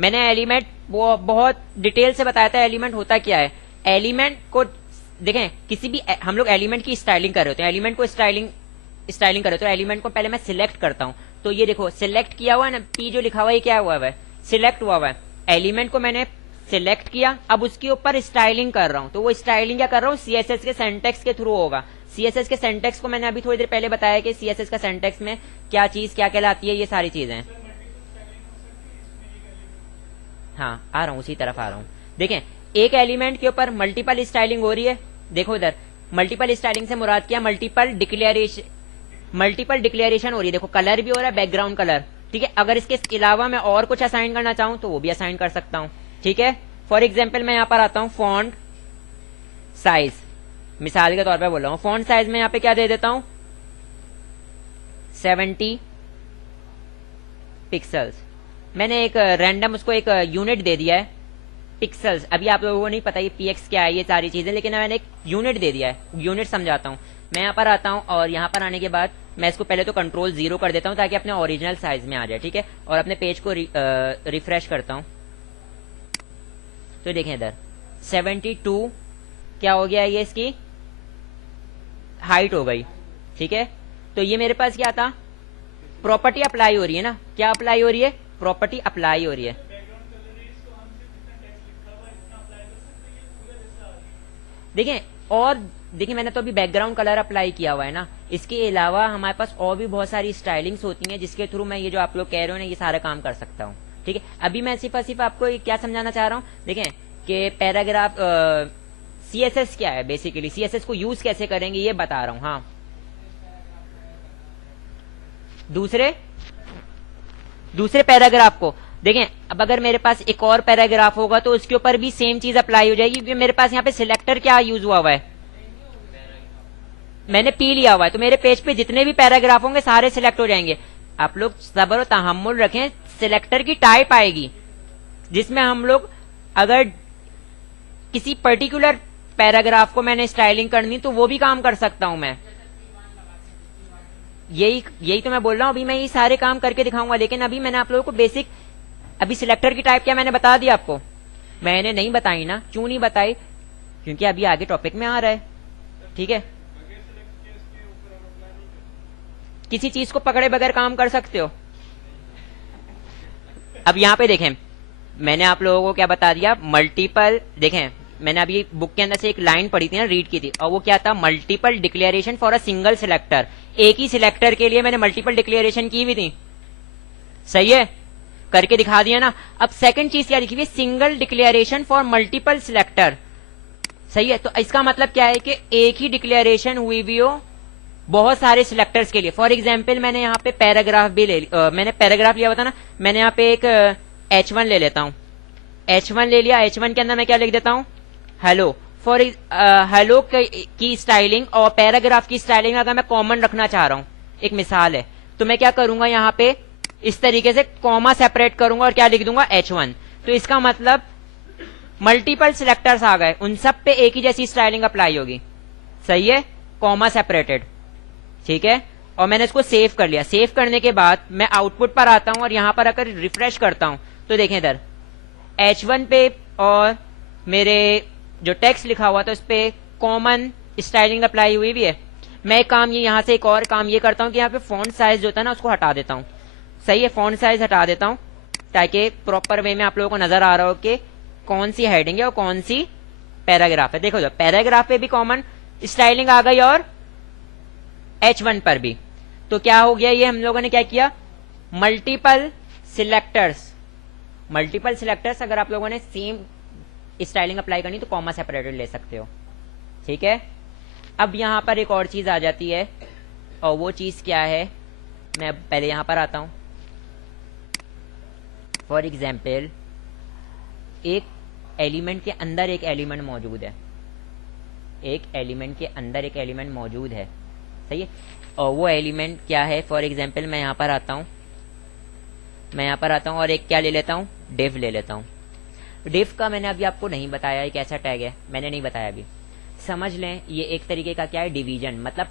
मैंने एलिमेंट वो बहुत डिटेल से बताया था एलिमेंट होता क्या है। एलिमेंट को देखें, किसी भी हम लोग एलिमेंट की स्टाइलिंग कर रहे होते हैं, एलिमेंट को स्टाइलिंग कर रहे होते हैं, एलिमेंट को पहले मैं सिलेक्ट करता हूं। तो ये देखो सिलेक्ट किया हुआ है ना, P जो लिखा हुआ है क्या हुआ है, सिलेक्ट हुआ हुआ है। एलिमेंट को मैंने सिलेक्ट किया, अब उसके ऊपर स्टाइलिंग कर रहा हूं, तो वो स्टाइलिंग क्या कर रहा हूं, CSS के सिंटैक्स के थ्रू होगा। CSS के सिंटैक्स को मैंने अभी थोड़ी देर पहले बताया कि CSS का सिंटैक्स में क्या चीज क्या कहलाती है, ये सारी चीजें। हाँ, आ रहा हूं, उसी तरफ आ रहा हूं। देखें, एक एलिमेंट के ऊपर मल्टीपल स्टाइलिंग हो रही है। देखो इधर मल्टीपल स्टाइलिंग से मुराद क्या, मल्टीपल डिक्लेरेशन हो रही है। देखो कलर भी हो रहा है, बैकग्राउंड कलर। ठीक है, अगर इसके अलावा मैं और कुछ असाइन करना चाहूं तो वो भी असाइन कर सकता हूं। ठीक है, फॉर एग्जाम्पल मैं यहाँ पर आता हूं, फॉन्ट साइज, मिसाल के तौर पर बोल रहा हूं, फॉन्ट साइज में यहाँ पे क्या दे देता हूं, 70 पिक्सल्स। मैंने एक रैंडम उसको एक यूनिट दे दिया है, पिक्सल्स। अभी आप लोगों को नहीं पता ये PX क्या है, ये सारी चीजें, लेकिन मैंने एक यूनिट दे दिया है, यूनिट समझाता हूँ। मैं यहाँ पर आता हूँ और यहाँ पर आने के बाद मैं इसको पहले तो कंट्रोल 0 कर देता हूँ ताकि अपने ओरिजिनल साइज में आ जाए। ठीक है, और अपने पेज को रिफ्रेश करता हूँ, तो देखें इधर 72 क्या हो गया, ये इसकी हाइट हो गई। ठीक है, तो ये मेरे पास क्या था, प्रॉपर्टी अप्लाई हो रही है ना, क्या अप्लाई हो रही है, प्रॉपर्टी अप्लाई हो रही है। देखें, और देखिए मैंने तो अभी बैकग्राउंड कलर अप्लाई किया हुआ है ना, इसके अलावा हमारे पास और भी बहुत सारी स्टाइलिंग्स होती हैं जिसके थ्रू मैं ये जो आप लोग कह रहे हो ना, ये सारा काम कर सकता हूँ। ठीक है, अभी मैं सिर्फ आपको क्या समझाना चाह रहा हूँ, देखें कि पैराग्राफ CSS क्या है, बेसिकली CSS को यूज कैसे करेंगे ये बता रहा हूँ। हाँ, दूसरे पैराग्राफ को देखें, अब अगर मेरे पास एक और पैराग्राफ होगा तो उसके ऊपर भी सेम चीज अप्लाई हो जाएगी, क्योंकि मेरे पास यहाँ पे सिलेक्टर क्या यूज हुआ है, मैंने P लिया हुआ है, तो मेरे पेज पे जितने भी पैराग्राफ होंगे सारे सिलेक्ट हो जाएंगे। आप लोग सब्र और तहम्मुल रखें, सिलेक्टर की टाइप आएगी जिसमें हम लोग अगर किसी पर्टिकुलर पैराग्राफ को मैंने स्टाइलिंग करनी तो वो भी काम कर सकता हूं मैं। यही तो मैं बोल रहा हूं, अभी मैं ये सारे काम करके दिखाऊंगा, लेकिन अभी मैंने आप लोगों को बेसिक, अभी सिलेक्टर की टाइप क्या मैंने बता दिया आपको, मैंने नहीं बताई ना, क्यों नहीं बताई, क्योंकि अभी आगे टॉपिक में आ रहा है। ठीक है, किसी चीज को पकड़े बगैर काम कर सकते हो। अब यहां पे देखें, मैंने आप लोगों को क्या बता दिया, मल्टीपल, देखें मैंने अभी बुक के अंदर से एक लाइन पढ़ी थी ना, रीड की थी, और वो क्या था, multiple declaration for a single selector. एक ही सिलेक्टर के लिए मैंने मल्टीपल डिक्लेरेशन की हुई थी, सही है, करके दिखा दिया ना। अब सेकंड चीज क्या लिखी हुई, single declaration for multiple selector, सही है। तो इसका मतलब क्या है कि एक ही डिक्लेरेशन हुई भी हो बहुत सारे सिलेक्टर्स के लिए। फॉर एग्जाम्पल मैंने यहाँ पे पैराग्राफ भी मैंने पैराग्राफ लिया हुआ था ना, मैंने यहाँ पे एक H1 ले लेता हूँ, H1 ले लिया। H1 के अंदर मैं क्या लिख देता हूँ, हेलो। फॉर हेलो की स्टाइलिंग और पैराग्राफ की स्टाइलिंग अगर मैं कॉमन रखना चाह रहा हूँ, एक मिसाल है, तो मैं क्या करूंगा, यहाँ पे इस तरीके से कॉमा सेपरेट करूंगा और क्या लिख दूंगा, H1। तो इसका मतलब मल्टीपल सिलेक्टर्स आ गए, उन सब पे एक ही जैसी स्टाइलिंग अप्लाई होगी, सही है, कॉमा सेपरेटेड, ठीक है। और मैंने इसको सेव कर लिया। सेव करने के बाद मैं आउटपुट पर आता हूं और यहां पर अगर रिफ्रेश करता हूं तो देखें इधर H1 पे और मेरे जो टेक्स्ट लिखा हुआ था उस पे कॉमन स्टाइलिंग अप्लाई हुई भी है। मैं काम ये यहां से एक और काम ये करता हूं कि यहाँ पे फॉन्ट साइज जो था ना उसको हटा देता हूं, सही है, फॉन्ट साइज हटा देता हूं ताकि प्रॉपर वे में आप लोगों को नजर आ रहा हो कि कौन सी हेडिंग है और कौन सी पैराग्राफ है। देखो जो पैराग्राफ पे भी कॉमन स्टाइलिंग आ गई और H1 पर भी। तो क्या हो गया, ये हम लोगों ने क्या किया, मल्टीपल सिलेक्टर्स। मल्टीपल सिलेक्टर्स अगर आप लोगों ने सेम स्टाइलिंग अप्लाई करनी तो कॉमा सेपरेटेड ले सकते हो, ठीक है। अब यहां पर एक और चीज आ जाती है और वो चीज क्या है, मैं पहले यहां पर आता हूं। फॉर एग्जाम्पल एक एलिमेंट के अंदर एक एलिमेंट मौजूद है, एक एलिमेंट के अंदर एक एलिमेंट मौजूद है, सही है। और वो एलिमेंट क्या है, फॉर एग्जाम्पल मैं यहां पर आता हूं, मैं यहां पर आता हूं और एक क्या ले लेता हूं, डिव ले लेता हूं। डिव का मैंने अभी आपको नहीं बताया एक ऐसा टैग है, मैंने नहीं बताया अभी, समझ लें ये एक तरीके का क्या है, डिवीजन, मतलब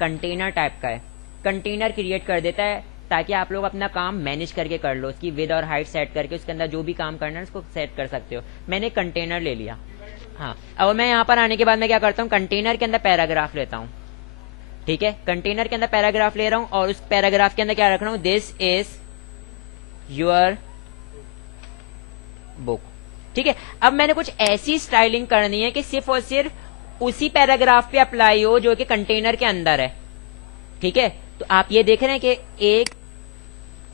कंटेनर टाइप का है। कंटेनर क्रिएट कर देता है ताकि आप लोग अपना काम मैनेज करके कर लो, उसकी विड्थ और हाइट सेट करके उसके अंदर जो भी काम करना है उसको सेट कर सकते हो। मैंने कंटेनर ले लिया, हाँ। और मैं यहाँ पर आने के बाद मैं क्या करता हूँ, कंटेनर के अंदर पैराग्राफ लेता हूँ, ठीक है। कंटेनर के अंदर पैराग्राफ ले रहा हूँ और उस पैराग्राफ के अंदर क्या रख रहा हूँ, दिस इज योर बुक, ठीक है। अब मैंने कुछ ऐसी स्टाइलिंग करनी है कि सिर्फ और सिर्फ उसी पैराग्राफ पे अप्लाई हो जो कि कंटेनर के अंदर है, ठीक है। तो आप ये देख रहे हैं कि एक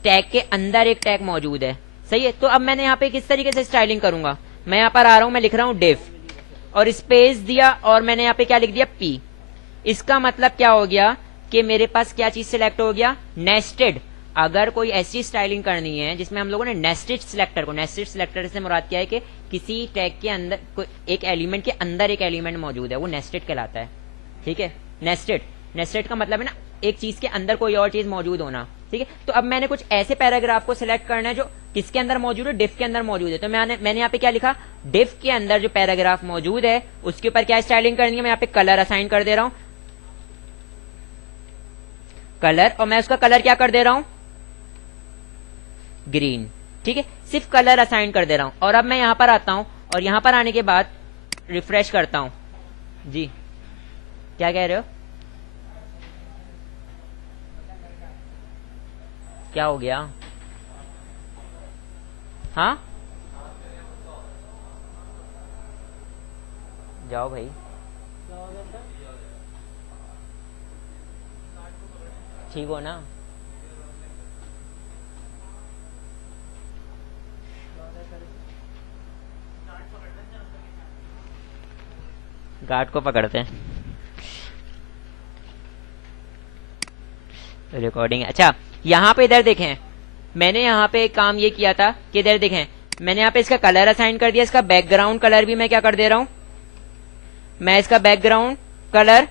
टैग के अंदर एक टैग मौजूद है, सही है। तो अब मैंने यहाँ पे किस तरीके से स्टाइलिंग करूंगा, मैं यहाँ पर आ रहा हूं, मैं लिख रहा हूं डिव और स्पेस दिया और मैंने यहाँ पे क्या लिख दिया, पी। इसका मतलब क्या हो गया कि मेरे पास क्या चीज सिलेक्ट हो गया, नेस्टेड। अगर कोई ऐसी स्टाइलिंग करनी है जिसमें हम लोगों ने नेस्टेड सिलेक्टर को, नेस्टेड सिलेक्टर से मुराद क्या है कि किसी टैग के अंदर कोई एक एलिमेंट के अंदर एक एलिमेंट मौजूद है, वो नेस्टेड कहलाता है, ठीक है। नेस्टेड, नेस्टेड का मतलब है ना एक चीज के अंदर कोई और चीज मौजूद होना, ठीक है। तो अब मैंने कुछ ऐसे पैराग्राफ को सिलेक्ट करना है जो किसके अंदर मौजूद है, डिव के अंदर मौजूद है। तो मैंने यहाँ पे क्या लिखा, डिव के अंदर जो पैराग्राफ मौजूद है उसके ऊपर क्या स्टाइलिंग करनी है, मैं यहाँ पे कलर असाइन कर दे रहा हूं, कलर, और मैं उसका कलर क्या कर दे रहा हूं, ग्रीन, ठीक है। सिर्फ कलर असाइन कर दे रहा हूं। और अब मैं यहां पर आता हूं और यहां पर आने के बाद रिफ्रेश करता हूं, जी क्या कह रहे हो, क्या हो गया, हाँ जाओ भाई, ठीक हो ना, गार्ड को पकड़ते हैं, रिकॉर्डिंग। अच्छा यहाँ पे इधर देखें, मैंने यहाँ पे एक काम ये किया था कि इधर देखें, मैंने यहाँ पे इसका कलर असाइन कर दिया, इसका बैकग्राउंड कलर भी मैं क्या कर दे रहा हूं, मैं इसका बैकग्राउंड कलर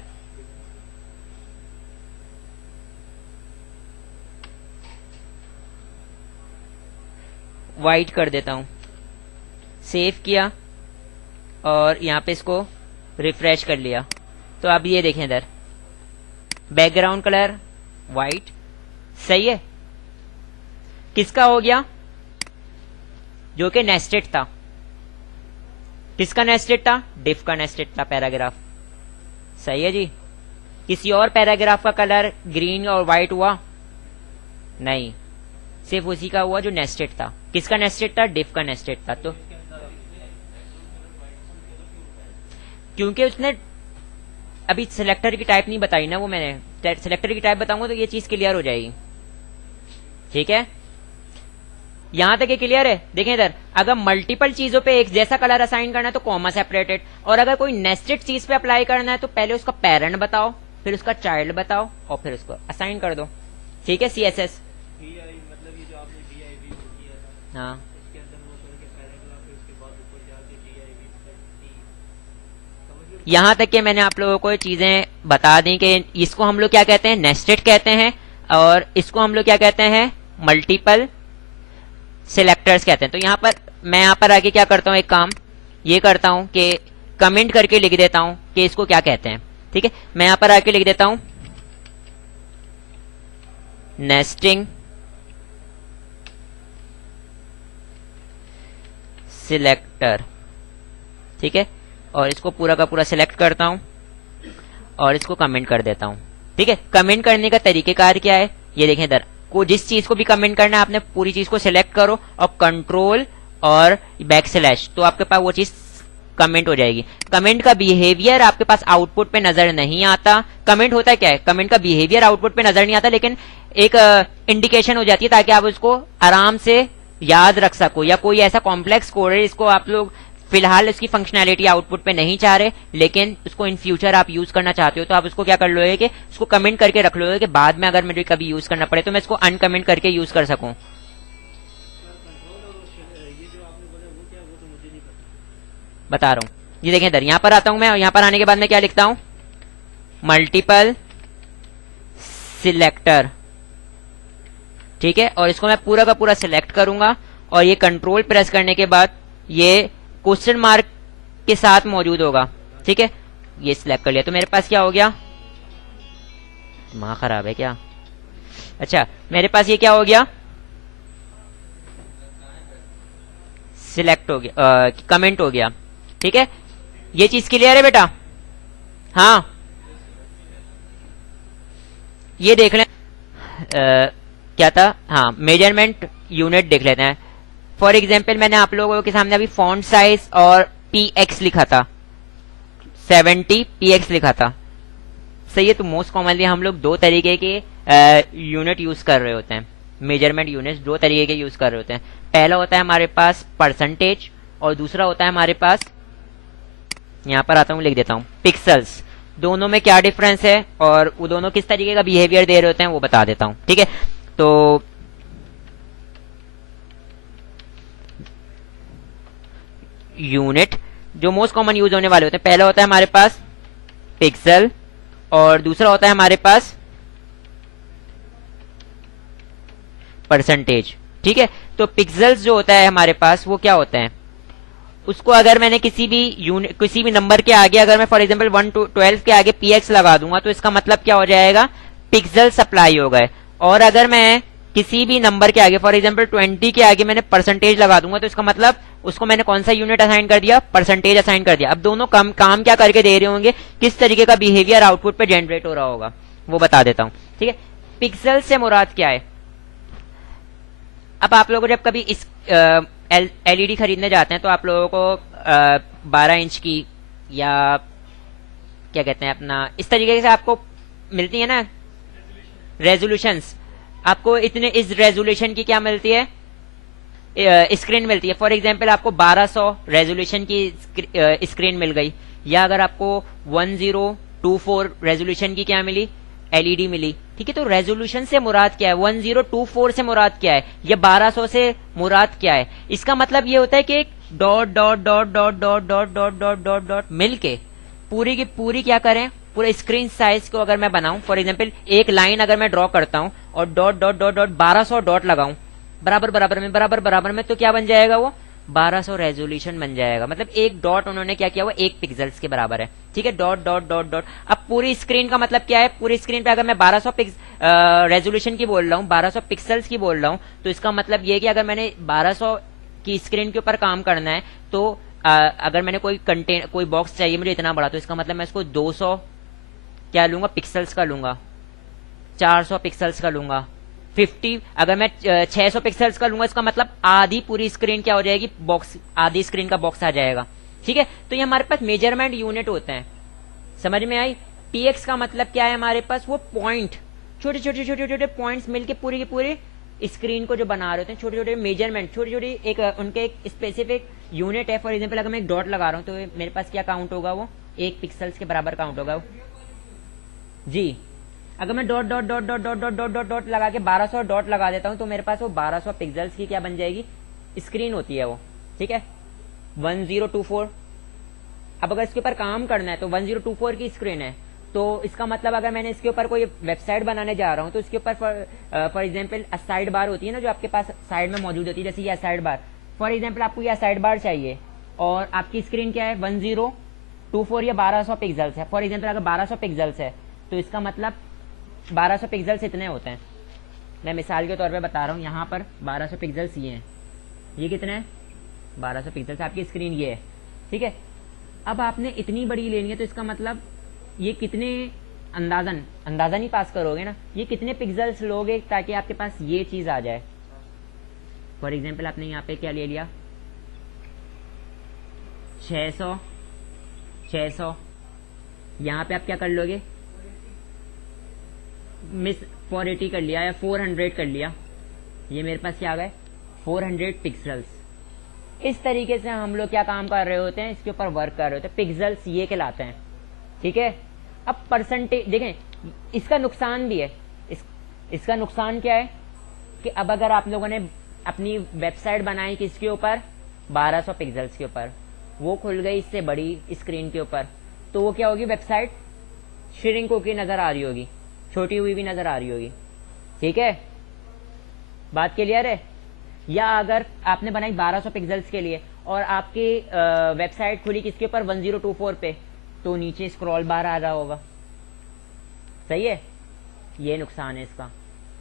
व्हाइट कर देता हूं। सेव किया और यहाँ पे इसको रिफ्रेश कर लिया, तो अब ये देखें इधर बैकग्राउंड कलर व्हाइट, सही है। किसका हो गया, जो कि नेस्टेड था, किसका नेस्टेड था, डिफ का नेस्टेड था पैराग्राफ, सही है जी। किसी और पैराग्राफ का कलर ग्रीन और व्हाइट हुआ नहीं, सिर्फ उसी का हुआ जो नेस्टेड था। किसका नेस्टेड था, डिफ का नेस्टेड था। तो क्योंकि उसने अभी सिलेक्टर की टाइप नहीं बताई ना, वो मैंने सिलेक्टर की टाइप बताऊंगा तो ये चीज क्लियर हो जाएगी। ठीक है, यहां तक ये क्लियर है। देखें इधर, अगर मल्टीपल चीजों पे एक जैसा कलर असाइन करना है तो कॉमा सेपरेटेड, और अगर कोई नेस्टेड चीज पे अप्लाई करना है तो पहले उसका पेरेंट बताओ, फिर उसका चाइल्ड बताओ, और फिर उसको असाइन कर दो। ठीक है, CSS। मतलब ये जो आपने DIV किया था, हाँ, इसके अंदर वो करके पैराग्राफ है, उसके बाद ऊपर जाके DIV समझ लो। यहां तक कि मैंने आप लोगों को चीजें बता दी कि इसको हम लोग क्या कहते हैं, नेस्टेड कहते हैं, और इसको हम लोग क्या कहते हैं, मल्टीपल सिलेक्टर्स कहते हैं। तो यहां पर मैं यहां पर आगे क्या करता हूं, एक काम ये करता हूं कि कमेंट करके लिख देता हूं कि इसको क्या कहते हैं। ठीक है, मैं यहां पर आके लिख देता हूं नेस्टिंग सिलेक्टर। ठीक है, और इसको पूरा का पूरा सिलेक्ट करता हूं और इसको कमेंट कर देता हूं। ठीक है, कमेंट करने का तरीकेकार क्या है, ये देखें इधर, को जिस चीज को भी कमेंट करना है आपने पूरी चीज को सिलेक्ट करो और कंट्रोल और बैकस्लैश, तो आपके पास वो चीज कमेंट हो जाएगी। कमेंट का बिहेवियर आपके पास आउटपुट पे नजर नहीं आता। कमेंट होता है क्या है, कमेंट का बिहेवियर आउटपुट पे नजर नहीं आता, लेकिन एक इंडिकेशन हो जाती है ताकि आप उसको आराम से याद रख सको, या कोई ऐसा कॉम्प्लेक्स कोड है जिसको आप लोग फिलहाल इसकी फंक्शनैलिटी आउटपुट पे नहीं चाह रहे, लेकिन उसको इन फ्यूचर आप यूज करना चाहते हो, तो आप उसको क्या कर लोगे कि उसको कमेंट करके रख लोगे कि बाद में अगर मुझे कभी यूज करना पड़े तो मैं इसको अनकमेंट करके यूज कर सकूं। ये जो आपने बोला वो क्या, वो तो मुझे नहीं पता। बता रहा हूं, ये देखें इधर, यहां पर आता हूं मैं, और यहां पर आने के बाद मैं क्या लिखता हूं, मल्टीपल सिलेक्टर। ठीक है, और इसको मैं पूरा का पूरा सिलेक्ट करूंगा, और ये कंट्रोल प्रेस करने के बाद ये क्वेश्चन मार्क के साथ मौजूद होगा। ठीक है, ये सिलेक्ट कर लिया, तो मेरे पास क्या हो गया, दिमाग खराब है क्या, अच्छा मेरे पास ये क्या हो गया, सिलेक्ट हो गया, कमेंट हो गया। ठीक है, ये चीज क्लियर है बेटा। हाँ, ये देख लें, क्या था, हाँ मेजरमेंट यूनिट देख लेते हैं। फॉर एग्जाम्पल मैंने आप लोगों के सामने अभी फॉन्ट साइज और px लिखा था, 70 px लिखा था, सही है। तो मोस्ट कॉमनली हम लोग दो तरीके के यूनिट यूज कर रहे होते हैं, मेजरमेंट यूनिट दो तरीके के यूज कर रहे होते हैं। पहला होता है हमारे पास परसेंटेज, और दूसरा होता है हमारे पास, यहां पर आता हूं लिख देता हूं, पिक्सल्स। दोनों में क्या डिफरेंस है और वो दोनों किस तरीके का बिहेवियर दे रहे होते हैं वो बता देता हूं। ठीक है, तो यूनिट जो मोस्ट कॉमन यूज होने वाले होते हैं, पहला होता है हमारे पास पिक्सल, और दूसरा होता है हमारे पास परसेंटेज। ठीक है, तो पिक्सल्स जो होता है हमारे पास वो क्या होता है, उसको अगर मैंने किसी भी नंबर के आगे, अगर मैं फॉर एग्जांपल 1 to 12 के आगे px लगा दूंगा तो इसका मतलब क्या हो जाएगा, पिक्सल सप्लाई हो गए। और अगर मैं किसी भी नंबर के आगे फॉर एग्जांपल 20 के आगे मैंने परसेंटेज लगा दूंगा तो इसका मतलब उसको मैंने कौन सा यूनिट असाइन कर दिया, परसेंटेज असाइन कर दिया। अब दोनों काम क्या करके दे रहे होंगे, किस तरीके का बिहेवियर आउटपुट पे जनरेट हो रहा होगा वो बता देता हूं। ठीक है, पिक्सल से मुराद क्या है, अब आप लोगों जब कभी इस एलईडी खरीदने जाते हैं तो आप लोगों को 12 इंच की या क्या कहते हैं अपना, इस तरीके से आपको मिलती है ना रेजोल्यूशंस, आपको इतने इस रेजोल्यूशन की क्या मिलती है, स्क्रीन मिलती है। फॉर एग्जांपल आपको 1200 रेजोल्यूशन की स्क्रीन मिल गई, या अगर आपको 1024 रेजोल्यूशन की क्या मिली, एलईडी मिली। ठीक है, तो रेजोल्यूशन से मुराद क्या है, 1024 से मुराद क्या है, या 1200 से मुराद क्या है। इसका मतलब ये होता है कि dot dot dot dot dot dot dot dot dot dot मिलके पूरी की पूरी क्या करें, पूरे स्क्रीन साइज को अगर मैं बनाऊं, फॉर एग्जांपल एक लाइन अगर मैं ड्रॉ करता हूं और dot dot dot dot 1200 dot लगाऊं बराबर बराबर में, तो क्या बन जाएगा वो 1200 रेजोल्यूशन बन जाएगा। मतलब एक डॉट उन्होंने क्या किया हुआ, एक पिक्सल्स के बराबर है। ठीक है, डॉट डॉट डॉट डॉट। अब पूरी स्क्रीन का मतलब क्या है, पूरी स्क्रीन पे अगर मैं 1200 रेजोल्यूशन की बोल रहा हूँ, 1200 पिक्सल्स की बोल रहा हूँ, तो इसका मतलब ये कि अगर मैंने 1200 की स्क्रीन के ऊपर काम करना है तो अगर मैंने कोई बॉक्स चाहिए मुझे इतना बड़ा, तो इसका मतलब मैं इसको 200 क्या लूंगा, पिक्सल्स का लूंगा, 400 पिक्सल्स का लूंगा, 50 अगर मैं 600 पिक्सल्स का लूंगा, इसका मतलब आधी पूरी स्क्रीन क्या हो जाएगी, बॉक्स, आधी स्क्रीन का बॉक्स आ जाएगा। ठीक है, तो ये हमारे पास मेजरमेंट यूनिट होते हैं, समझ में आई। px का मतलब क्या है हमारे पास, वो पॉइंट, छोटे छोटे छोटे छोटे पॉइंट्स मिलके पूरी की पूरी स्क्रीन को जो बना रहे होते हैं, छोटे छोटे मेजरमेंट, छोटी छोटी एक उनके एक स्पेसिफिक यूनिट है। फॉर एग्जाम्पल अगर मैं एक डॉट लगा रहा हूँ तो मेरे पास क्या काउंट होगा, वो 1 पिक्सल्स के बराबर काउंट होगा वो। जी, अगर मैं dot dot dot dot dot dot dot dot dot लगा के 1200 डॉट लगा देता हूँ तो मेरे पास वो 1200 पिक्सल्स की क्या बन जाएगी, स्क्रीन होती है वो, ठीक है, 1024। अब अगर इसके ऊपर काम करना है तो 1024 की स्क्रीन है, तो इसका मतलब अगर मैंने इसके ऊपर कोई वेबसाइट बनाने जा रहा हूँ तो इसके ऊपर फॉर एग्जाम्पल साइड बार होती है ना, जो आपके पास साइड में मौजूद होती है, जैसे ये साइड बार। फॉर एग्जाम्पल आपको यह साइड बार चाहिए और आपकी स्क्रीन क्या है, 1024 या 1200 पिक्सल्स है। फॉर एग्जाम्पल अगर 1200 पिक्सल्स है तो इसका मतलब 1200 पिक्सल्स इतने होते हैं। मैं मिसाल के तौर पे बता रहा हूँ, यहाँ पर 1200 पिक्सल्स ये हैं, ये कितने हैं, 1200 पिक्सल्स आपकी स्क्रीन ये है, ठीक है। अब आपने इतनी बड़ी लेनी है तो इसका मतलब ये कितने, अंदाजन ही पास करोगे ना, ये कितने पिक्सल्स लोगे ताकि आपके पास ये चीज आ जाए। फॉर एग्जाम्पल आपने यहाँ पे क्या ले लिया, 600, यहाँ पे आप क्या कर लोगे, मिस 480 कर लिया या 400 कर लिया, ये मेरे पास क्या आ गए 400 पिक्सल्स। इस तरीके से हम लोग क्या काम कर रहे होते हैं, इसके ऊपर वर्क कर रहे होते हैं, पिक्सल्स ये कहलाते हैं, ठीक है। अब परसेंटेज देखें, इसका नुकसान भी है, इसका नुकसान क्या है कि अब अगर आप लोगों ने अपनी वेबसाइट बनाई किसके ऊपर, 1200 पिक्सल्स के ऊपर, वो खुल गई इससे बड़ी स्क्रीन के ऊपर, तो वो क्या होगी, वेबसाइट श्रिंक होकर नजर आ रही होगी, छोटी हुई भी नजर आ रही होगी, ठीक है, बात क्लियर है। या अगर आपने बनाई 1200 पिक्सल्स के लिए और आपकी वेबसाइट खुली किसके ऊपर, 1024 पे, तो नीचे स्क्रॉल बार आ रहा होगा, सही है, ये नुकसान है इसका,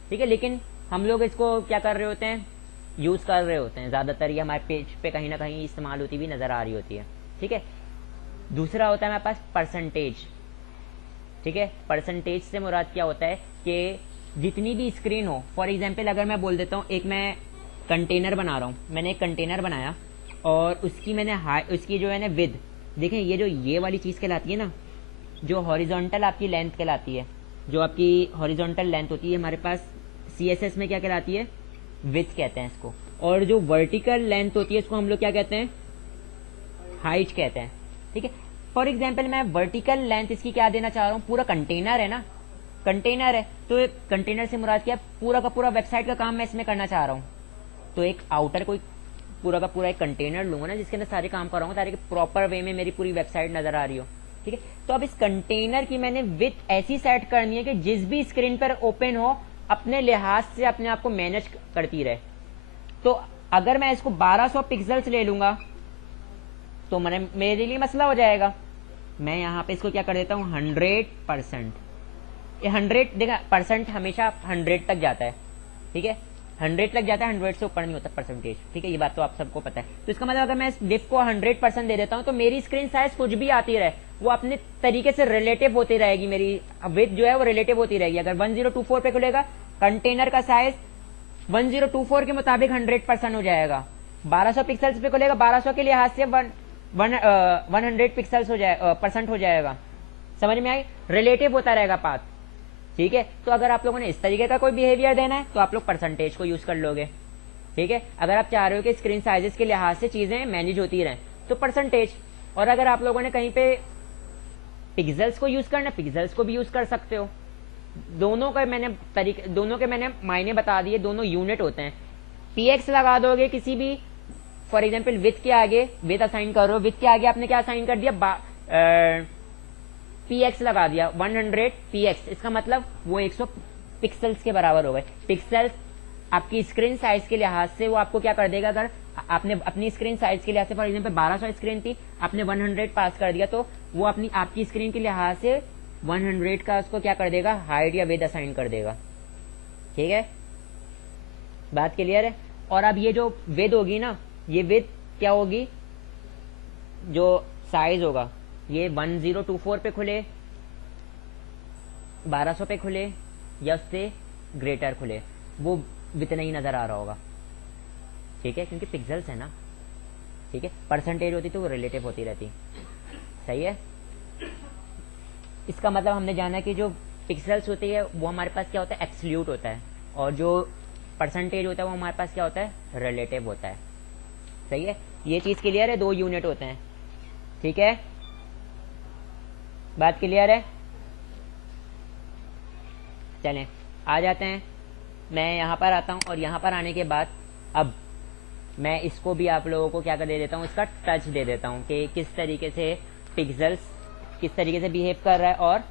ठीक है। लेकिन हम लोग इसको क्या कर रहे होते हैं, यूज कर रहे होते हैं, ज्यादातर ये हमारे पेज पे कहीं ना कहीं इस्तेमाल होती हुई नजर आ रही होती है, ठीक है। दूसरा होता है हमारे पास परसेंटेज, ठीक है। परसेंटेज से मुराद क्या होता है कि जितनी भी स्क्रीन हो, फॉर एग्जाम्पल अगर मैं बोल देता हूँ, एक मैं कंटेनर बना रहा हूँ, मैंने एक कंटेनर बनाया और उसकी मैंने उसकी जो है ना विद, देखें ये जो ये वाली चीज कहलाती है ना, जो हॉरिजॉन्टल आपकी लेंथ कहलाती है, जो आपकी हॉरिजॉन्टल लेंथ होती है हमारे पास CSS में क्या कहलाती है, विड्थ कहते हैं इसको, और जो वर्टिकल लेंथ होती है इसको हम लोग क्या कहते हैं, हाइट कहते हैं, ठीक है। फॉर एग्जाम्पल मैं वर्टिकल लेंथ इसकी क्या देना चाह रहा हूँ, पूरा कंटेनर है ना, कंटेनर है तो कंटेनर से मुराद क्या, पूरा का पूरा वेबसाइट का काम मैं इसमें करना चाह रहा हूँ, तो एक आउटर कोई पूरा का पूरा एक कंटेनर लूंगा ना, जिसके अंदर सारे काम कराऊंगा ताकि प्रॉपर वे में मेरी पूरी वेबसाइट नजर आ रही हो, ठीक है। तो अब इस कंटेनर की मैंने विड्थ ऐसी सेट करनी है कि जिस भी स्क्रीन पर ओपन हो अपने लिहाज से अपने आप को मैनेज करती रहे। तो अगर मैं इसको 1200 पिक्सल्स ले लूंगा तो मेरे लिए मसला हो जाएगा। मैं यहाँ पे इसको क्या कर देता हूँ, 100%। ये 100 देखा, परसेंट हमेशा 100 तक जाता है, ठीक है, 100 तक जाता है, 100 से ऊपर नहीं होता परसेंटेज, ठीक है, ये बात तो आप सबको पता है। तो इसका मतलब अगर मैं इस डिफ को 100% दे देता हूँ तो मेरी स्क्रीन साइज कुछ भी आती रहे, वो अपने तरीके से रिलेटिव होती रहेगी, मेरी विड्थ जो है वो रिलेटिव होती रहेगी। अगर 1024 पे खुलेगा कंटेनर का साइज 1024 के मुताबिक 100% हो जाएगा, 1200 पिक्सल्स पे खुलेगा 1200 के लिहाज से 100 पिक्सल्स हो जाए परसेंट हो जाएगा, समझ में आई, रिलेटिव होता रहेगा पाथ, ठीक है। तो अगर आप लोगों ने इस तरीके का कोई बिहेवियर देना है तो आप लोग परसेंटेज को यूज कर लोगे, ठीक है। अगर आप चाह रहे हो कि स्क्रीन साइजेस के लिहाज से चीजें मैनेज होती रहें तो परसेंटेज, और अगर आप लोगों ने कहीं पे पिक्सल्स को यूज करना, पिक्सल्स को भी यूज कर सकते हो। दोनों के मैंने मायने बता दिए, दोनों यूनिट होते हैं। px लगा दोगे किसी भी, फॉर एग्जाम्पल विथ के आगे, विथ असाइन करो, विथ के आगे आपने क्या असाइन कर दिया, px लगा दिया 100 px, इसका मतलब वो 100 पिक्सल्स के बराबर हो गए। पिक्सल्स आपकी स्क्रीन साइज के लिहाज से वो आपको क्या कर देगा, अगर आपने अपनी स्क्रीन साइज के लिहाज से फॉर एग्जाम्पल 1200 स्क्रीन थी, आपने 100 पास कर दिया तो वो अपनी आपकी स्क्रीन के लिहाज से 100 का उसको क्या कर देगा, हाइट या विड्थ असाइन कर देगा, ठीक है, बात क्लियर है। और अब ये जो विड्थ होगी ना, ये विड्थ क्या होगी, जो साइज होगा ये 1024 पे खुले, 1200 पे खुले या उससे ग्रेटर खुले, वो इतना ही नजर आ रहा होगा, ठीक है, क्योंकि पिक्सल्स है ना, ठीक है, परसेंटेज होती तो वो रिलेटिव होती रहती। सही है, इसका मतलब हमने जाना कि जो पिक्सल्स होती है वो हमारे पास क्या होता है, एब्सोल्यूट होता है, और जो परसेंटेज होता है वो हमारे पास क्या होता है, रिलेटिव होता है। सही है, ये चीज़ क्लियर है, 2 यूनिट होते हैं। ठीक है, बात क्लियर है। चलें आ जाते हैं, मैं यहाँ पर आता हूँ और यहाँ पर आने के बाद अब मैं इसको भी आप लोगों को क्या कर दे देता हूँ, इसका टच दे देता हूँ कि किस तरीके से पिक्सल्स किस तरीके से बिहेव कर रहा है। और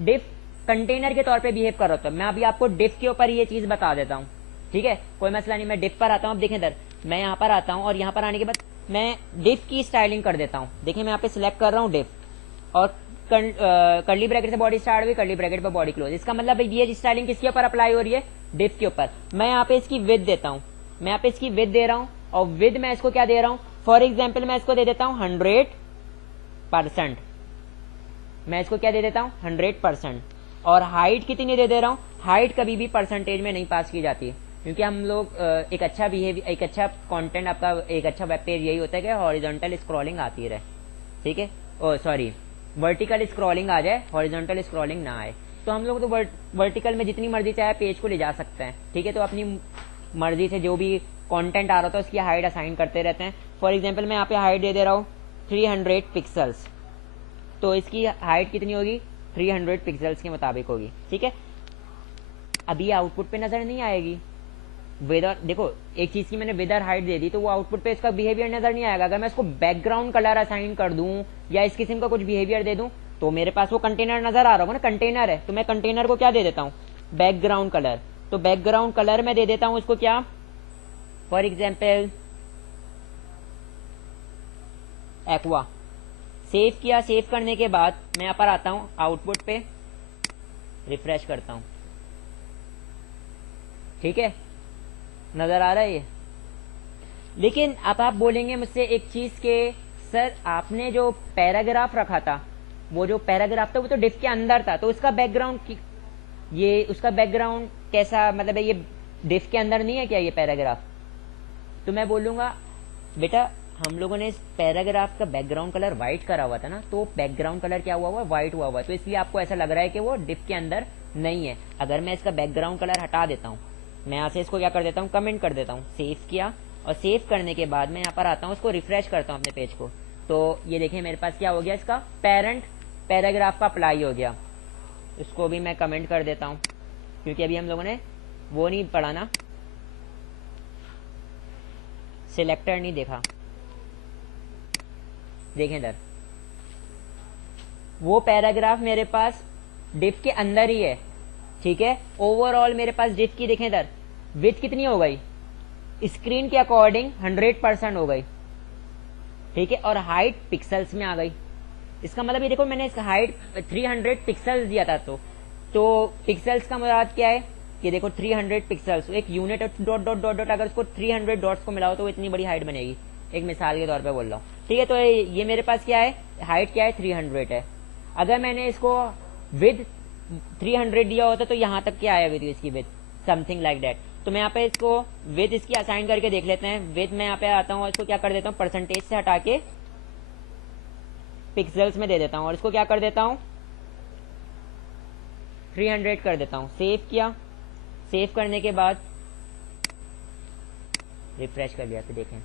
डिफ कंटेनर के तौर पे बिहेव कर रहा था, मैं अभी आपको डिफ के ऊपर ये चीज़ बता देता हूँ। ठीक है, कोई मसला नहीं, मैं डिफ पर आता हूँ। अब देखें इधर, मैं यहाँ पर आता हूँ और यहाँ पर आने के बाद मैं डिफ की स्टाइलिंग कर देता हूँ। देखिए मैं यहाँ पे सिलेक्ट कर रहा हूँ डिफ, और कर्ली ब्रैकेट से बॉडी स्टार्ट हुई, कर्ली ब्रैकेट पे बॉडी क्लोज। इसका मतलब ये स्टाइलिंग किसके ऊपर अप्लाई हो रही है, डिफ के ऊपर। मैं यहाँ पे इसकी विद देता हूँ, मैं यहाँ पे इसकी विद दे रहा हूँ, और विद मैं इसको क्या दे रहा हूँ, फॉर एग्जाम्पल मैं इसको दे देता हूँ 100%। मैं इसको क्या दे देता हूँ, 100%। और हाइट कितनी दे दे रहा हूँ, हाइट कभी भी परसेंटेज में नहीं पास की जाती, क्योंकि हम लोग एक अच्छा बिहेवियर, एक अच्छा कंटेंट, आपका एक अच्छा वेब पेज यही होता है कि हॉरिजॉन्टल स्क्रॉलिंग आती रहे। ठीक है, ओ सॉरी, वर्टिकल स्क्रॉलिंग आ जाए, हॉरिजॉन्टल स्क्रॉलिंग ना आए। तो हम लोग तो वर्टिकल में जितनी मर्जी चाहे पेज को ले जा सकते हैं। ठीक है, तो अपनी मर्जी से जो भी कंटेंट आ रहा था उसकी हाइट असाइन करते रहते हैं। फॉर एग्जांपल मैं यहाँ पे हाइट दे रहा हूँ 300 पिक्सल्स, तो इसकी हाइट कितनी होगी, 300 पिक्सल्स के मुताबिक होगी। ठीक है, अभी आउटपुट पे नजर नहीं आएगी विदर, देखो एक चीज की मैंने विदर हाइट दे दी तो वो आउटपुट पे इसका बिहेवियर नजर नहीं आएगा। अगर मैं इसको बैकग्राउंड कलर असाइन कर दूं या इस किस्म का कुछ बिहेवियर दे दूं तो मेरे पास वो कंटेनर नजर आ रहा होगा ना, कंटेनर है तो मैं कंटेनर को क्या दे देता हूँ, बैकग्राउंड कलर। तो बैकग्राउंड कलर में दे देता हूँ इसको क्या, फॉर एग्जाम्पल एक्वा। सेव किया, सेव करने के बाद मैं यहाँ पर आता हूँ आउटपुट पे, रिफ्रेश करता हूँ। ठीक है, नजर आ रहा है ये। लेकिन अब आप बोलेंगे मुझसे एक चीज के सर आपने जो पैराग्राफ रखा था, वो जो पैराग्राफ था वो तो डिफ के अंदर था, तो उसका बैकग्राउंड, ये उसका बैकग्राउंड कैसा, मतलब है ये डिफ के अंदर नहीं है क्या ये पैराग्राफ? तो मैं बोलूंगा बेटा हम लोगों ने इस पैराग्राफ का बैकग्राउंड कलर व्हाइट करा हुआ था ना, तो बैकग्राउंड कलर क्या हुआ हुआ, व्हाइट हुआ हुआ, तो इसलिए आपको ऐसा लग रहा है कि वो डिफ के अंदर नहीं है। अगर मैं इसका बैकग्राउंड कलर हटा देता हूँ, मैं यहाँ से इसको क्या कर देता हूँ, कमेंट कर देता हूँ, सेव किया, और सेव करने के बाद मैं यहाँ पर आता हूँ, उसको रिफ्रेश करता हूँ अपने पेज को, तो ये देखिए मेरे पास क्या हो गया, इसका पेरेंट पैराग्राफ का अप्लाई हो गया। इसको भी मैं कमेंट कर देता हूँ क्योंकि अभी हम लोगों ने वो नहीं पढ़ा ना, सिलेक्टर नहीं देखा। देखें इधर, वो पैराग्राफ मेरे पास डिफ के अंदर ही है। ठीक है, ओवरऑल मेरे पास डिफ की देखें इधर विड्थ कितनी हो गई, स्क्रीन के अकॉर्डिंग 100% हो गई। ठीक है, और हाइट पिक्सल्स में आ गई। इसका मतलब ये देखो मैंने इसका हाइट 300 पिक्सल्स दिया था, तो पिक्सल्स का मुराद क्या है, ये देखो 300 पिक्सल्स, एक unit dot dot dot dot, अगर इसको 300 डॉट्स को मिलाओ तो इतनी बड़ी हाइट बनेगी, एक मिसाल के तौर पे बोल रहा हूँ। ठीक है, तो ये मेरे पास क्या है, हाइट क्या है, 300 है। अगर मैंने इसको विद 300 दिया होता तो यहाँ तक क्या आया विद, इसकी विद समथिंग लाइक दैट। तो मैं यहाँ पे इसको विद इसकी असाइन करके देख लेते हैं। विद मैं यहाँ पे आता हूँ और इसको क्या कर देता हूँ, परसेंटेज से हटा के पिक्सल्स में दे देता हूँ, और इसको क्या कर देता हूँ, 300 कर देता हूँ। सेव किया, सेव करने के बाद रिफ्रेश कर लिया, तो देखें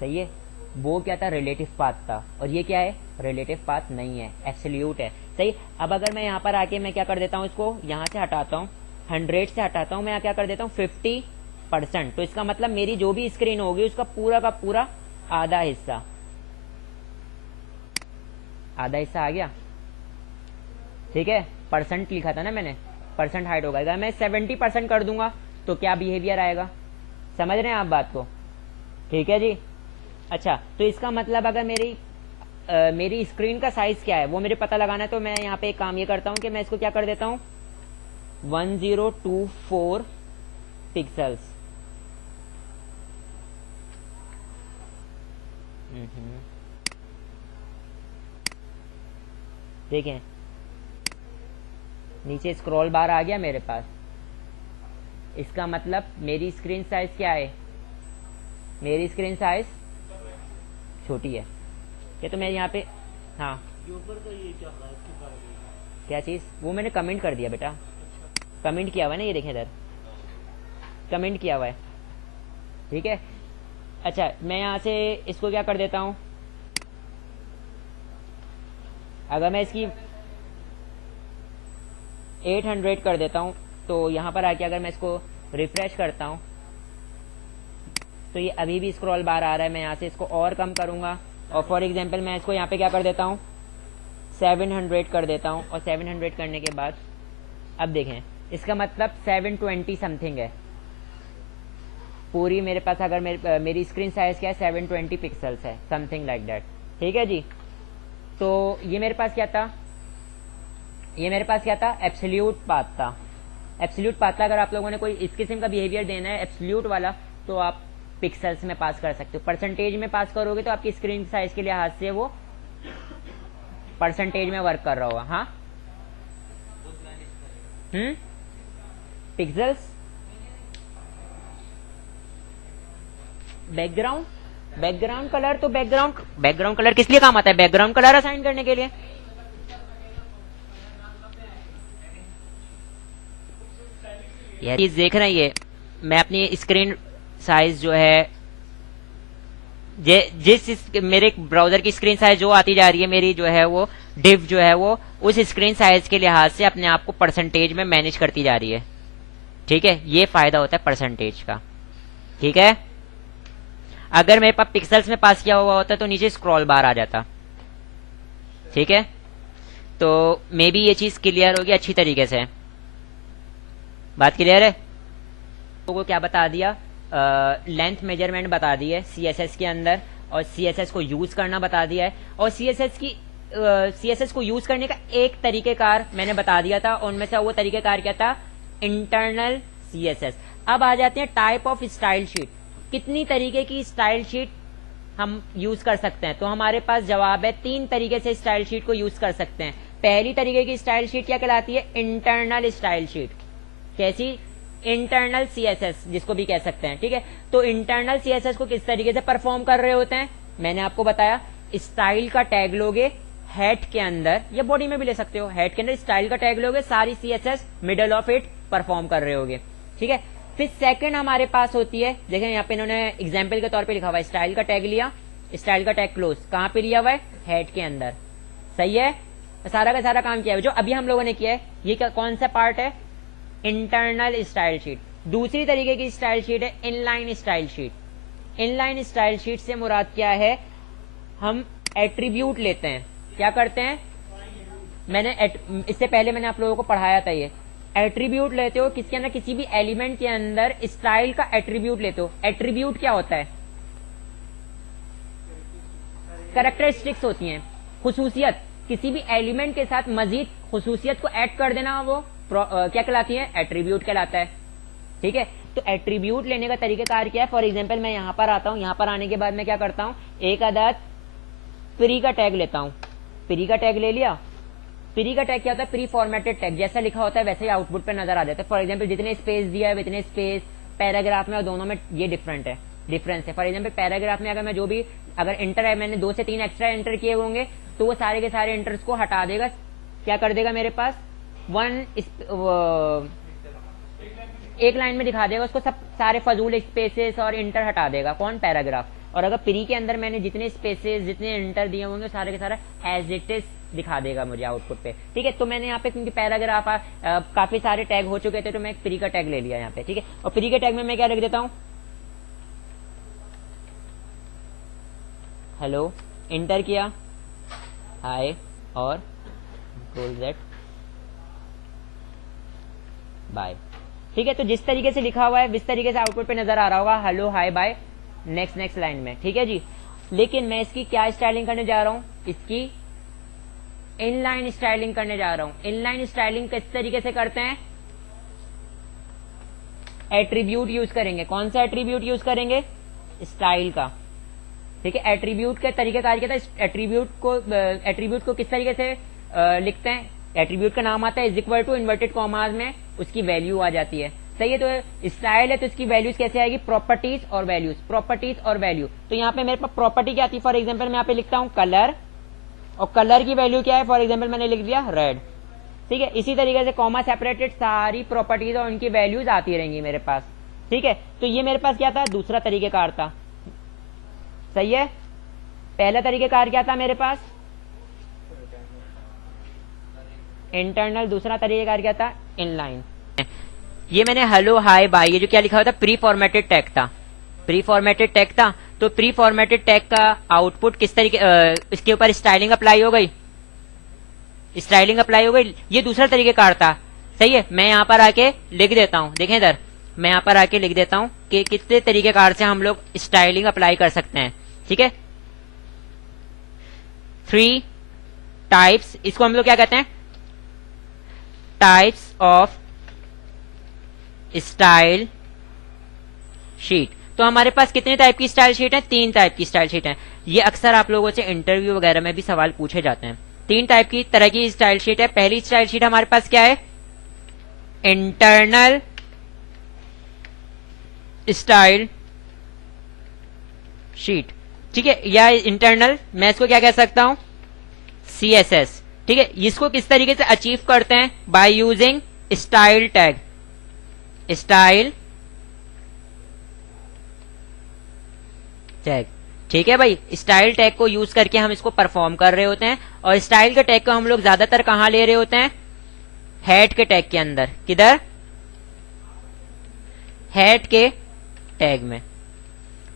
सही है। वो क्या था, रिलेटिव पाथ था, और ये क्या है, रिलेटिव पाथ नहीं है, एब्सोल्यूट है। सही, अब अगर मैं यहाँ पर आके मैं क्या कर देता हूँ, इसको यहाँ से हटाता हूँ, 100 से हटाता हूँ, मैं यहाँ क्या कर देता हूँ 50%, तो इसका मतलब मेरी जो भी स्क्रीन होगी उसका पूरा का पूरा आधा हिस्सा आ गया। ठीक है, परसेंट लिखा था ना मैंने, परसेंट हाइट होगा। अगर मैं 70% कर दूंगा तो क्या बिहेवियर आएगा, समझ रहे हैं आप बात को? ठीक है जी। अच्छा, तो इसका मतलब अगर मेरी स्क्रीन का साइज क्या है वो मेरे पता लगाना है, तो मैं यहाँ पे एक काम ये करता हूँ कि मैं इसको क्या कर देता हूँ 1024 पिक्सल्स। देखें नीचे स्क्रॉल बार आ गया मेरे पास, इसका मतलब मेरी स्क्रीन साइज क्या है, मेरी स्क्रीन साइज छोटी है। क्या तो मैं यहाँ पे, हाँ ये ऊपर का ये क्या है, इसके बारे में? क्या चीज़, वो मैंने कमेंट कर दिया बेटा, कमेंट किया हुआ है ना, ये देखें इधर कमेंट किया हुआ है, ठीक है। अच्छा मैं यहाँ से इसको क्या कर देता हूँ, अगर मैं इसकी 800 कर देता हूँ तो यहाँ पर आके अगर मैं इसको रिफ्रेश करता हूँ तो ये अभी भी स्क्रॉल बार आ रहा है। मैं यहाँ से इसको और कम करूँगा और फॉर एग्जांपल मैं इसको यहाँ पे क्या कर देता हूँ 700 कर देता हूँ, और 700 करने के बाद अब देखें इसका मतलब 720 समथिंग है पूरी मेरे पास, अगर मेरी स्क्रीन साइज क्या है 720 पिक्सल्स है, समथिंग लाइक दैट, ठीक है जी। तो ये मेरे पास क्या था, ये मेरे पास क्या था, एब्सोल्यूट पाथ था। एब्सोल्यूट पाथ था, अगर आप लोगों ने कोई इस किस्म का बिहेवियर देना है एब्सोल्यूट वाला तो आप पिक्सल्स में पास कर सकते हो। परसेंटेज में पास करोगे तो आपकी स्क्रीन साइज के लिहाज से वो परसेंटेज में वर्क कर रहा होगा। हाँ पिक्सल्स, बैकग्राउंड कलर, तो बैकग्राउंड कलर किस लिए काम आता है, बैकग्राउंड कलर असाइन करने के लिए। ये देख रहे हैं, ये मैं अपनी स्क्रीन साइज जो है मेरे ब्राउजर की स्क्रीन साइज जो आती जा रही है मेरी जो है वो डिव जो है वो उस स्क्रीन साइज के लिहाज से अपने आप को परसेंटेज में मैनेज करती जा रही है, ठीक है। ये फायदा होता है परसेंटेज का, ठीक है। अगर मेरे पास पिक्सल्स में पास किया हुआ होता तो नीचे स्क्रॉल बार आ जाता, ठीक है। तो मे बी ये चीज क्लियर होगी अच्छी तरीके से, बात क्लियर है। तो को क्या बता दिया, लेंथ मेजरमेंट बता दी है CSS के अंदर, और CSS को यूज करना बता दिया है, और CSS को यूज करने का एक तरीकेकार मैंने बता दिया था, उनमें से वो तरीकेकार क्या था, इंटरनल CSS। अब आ जाते हैं टाइप ऑफ स्टाइल शीट, कितनी तरीके की स्टाइल शीट हम यूज कर सकते हैं। तो हमारे पास जवाब है 3 तरीके से स्टाइल शीट को यूज कर सकते हैं। पहली तरीके की स्टाइल शीट क्या कहलाती है, इंटरनल स्टाइल शीट। कैसी, इंटरनल CSS जिसको भी कह सकते हैं, ठीक है। तो इंटरनल CSS को किस तरीके से परफॉर्म कर रहे होते हैं, मैंने आपको बताया, स्टाइल का टैग लोगे हेड के अंदर, या बॉडी में भी ले सकते हो, हेड के अंदर स्टाइल का टैग लोगे, सारी CSS middle of it perform कर रहे होगे, ठीक है। फिर सेकंड हमारे पास होती है, देखें यहाँ पे इन्होंने एग्जाम्पल के तौर पे लिखा हुआ है, स्टाइल का टैग लिया, स्टाइल का टैग क्लोज, कहां पे लिया हुआ है, हेड के अंदर, सही है। सारा का सारा काम किया है जो अभी हम लोगों ने किया है, ये कौन सा पार्ट है, इंटरनल स्टाइल शीट। दूसरी तरीके की स्टाइल शीट है inline style sheet. Inline style sheet से मुराद क्या है, हम एट्रीब्यूट लेते हैं, क्या करते हैं, मैंने इससे पहले मैंने आप लोगों को पढ़ाया था, ये एट्रीब्यूट लेते हो किसके अंदर, किसी भी एलिमेंट के अंदर स्टाइल का एट्रीब्यूट लेते हो। एट्रीब्यूट क्या होता है, कैरेक्टरिस्टिक्स होती हैं, खुसूसियत, किसी भी एलिमेंट के साथ मजीद खुसूसियत को ऐड कर देना, वो क्या कहलाती है, एट्रीब्यूट कहलाता है, ठीक है। तो एट्रीब्यूट लेने का तरीकाकार क्या है, फॉर एग्जांपल मैं यहां पर आता हूं, यहां पर आने के बाद मैं क्या करता हूं, एक अदद प्री का टैग लेता हूं, प्री का टैग ले लिया। प्री का टैग क्या होता है, प्री फॉर्मेटेड टैग, जैसा लिखा होता है वैसे ही आउटपुट पे नजर आ जाता है। फॉर एग्जांपल जितने स्पेस दिया है इतने स्पेस पैराग्राफ में, और दोनों में ये डिफरेंस है। फॉर एग्जांपल पैराग्राफ में अगर मैं जो भी, अगर इंटर है, मैंने 2 से 3 एक्स्ट्रा एंटर किए होंगे तो वो सारे के सारे एंटर्स को हटा देगा, क्या कर देगा, मेरे पास एक लाइन में दिखा देगा उसको, सब सारे फजूल स्पेसेस और इंटर हटा देगा, कौन, पैराग्राफ। और अगर प्री के अंदर मैंने जितने स्पेसेस जितने इंटर दिए होंगे सारे के सारे एज इट इज दिखा देगा मुझे आउटपुट पे, ठीक है। तो मैंने यहाँ पे क्योंकि पैराग्राफ काफी सारे टैग हो चुके थे तो मैं एक प्री का टैग ले लिया यहाँ पे, ठीक है। और प्री के टैग में मैं क्या रख देता हूँ, हेलो, इंटर किया, हाय, और गोल दैट बाय, ठीक है। तो जिस तरीके से लिखा हुआ है इस तरीके से आउटपुट पे नजर आ रहा होगा, हेलो, हाय, बाय, नेक्स्ट लाइन में, ठीक है जी। लेकिन मैं इसकी क्या स्टाइलिंग करने जा रहा हूं, इसकी इनलाइन स्टाइलिंग करने जा रहा हूं। इनलाइन स्टाइलिंग किस तरीके से करते हैं, एट्रीब्यूट यूज करेंगे। कौन सा एट्रीब्यूट यूज करेंगे, स्टाइल का, ठीक है। एट्रीब्यूट के तरीकेकार क्या था, एट्रीब्यूट को किस तरीके से लिखते हैं, एट्रीब्यूट का नाम आता है is equal to inverted commas में उसकी वैल्यू आ जाती है, सही है। तो स्टाइल है तो इसकी वैल्यूज कैसे आएगी, प्रॉपर्टीज और वैल्यूज, प्रॉपर्टीज और वैल्यू। तो यहाँ पे मेरे पास प्रॉपर्टी क्या आती है, फॉर एग्जाम्पल मैं यहाँ पे लिखता हूँ कलर, और कलर की वैल्यू क्या है, फॉर एग्जाम्पल मैंने लिख दिया रेड, ठीक है। इसी तरीके से कॉमा सेपरेटेड सारी प्रॉपर्टीज और उनकी वैल्यूज आती रहेंगी मेरे पास, ठीक है। तो ये मेरे पास क्या था, दूसरा तरीकेकार था, सही है। पहला तरीकेकार क्या था मेरे पास, इंटरनल, दूसरा तरीकेकार क्या था, इनलाइन। ये मैंने हेलो हाय बाय, ये जो क्या लिखा हुआ था, प्री फॉर्मेटेड टैग था, प्री फॉर्मेटेड टैग था। तो प्री फॉर्मेटेड टैग का आउटपुट किस तरीके, इसके ऊपर स्टाइलिंग अप्लाई हो गई, स्टाइलिंग अप्लाई हो गई। ये दूसरा तरीकेकार था, सही है। मैं यहाँ पर आके लिख देता हूँ, देखें इधर, मैं यहाँ पर आके लिख देता हूँ कि कितने तरीकेकार से हम लोग स्टाइलिंग अप्लाई कर सकते हैं, ठीक है। 3 टाइप्स, इसको हम लोग क्या कहते हैं, टाइप्स ऑफ स्टाइल शीट। तो हमारे पास कितने टाइप की स्टाइल शीट है, 3 टाइप की स्टाइल शीट है। ये अक्सर आप लोगों से इंटरव्यू वगैरह में भी सवाल पूछे जाते हैं। 3 टाइप की तरह की स्टाइल शीट है। पहली स्टाइल शीट हमारे पास क्या है, इंटरनल स्टाइल शीट, ठीक है, या इंटरनल, मैं इसको क्या कह सकता हूं, CSS, ठीक है। इसको किस तरीके से अचीव करते हैं, by using style tag, style tag, ठीक है भाई। स्टाइल टैग को यूज करके हम इसको परफॉर्म कर रहे होते हैं, और स्टाइल के टैग को हम लोग ज्यादातर कहां ले रहे होते हैं, हेड के टैग के अंदर, किधर, हेड के टैग में,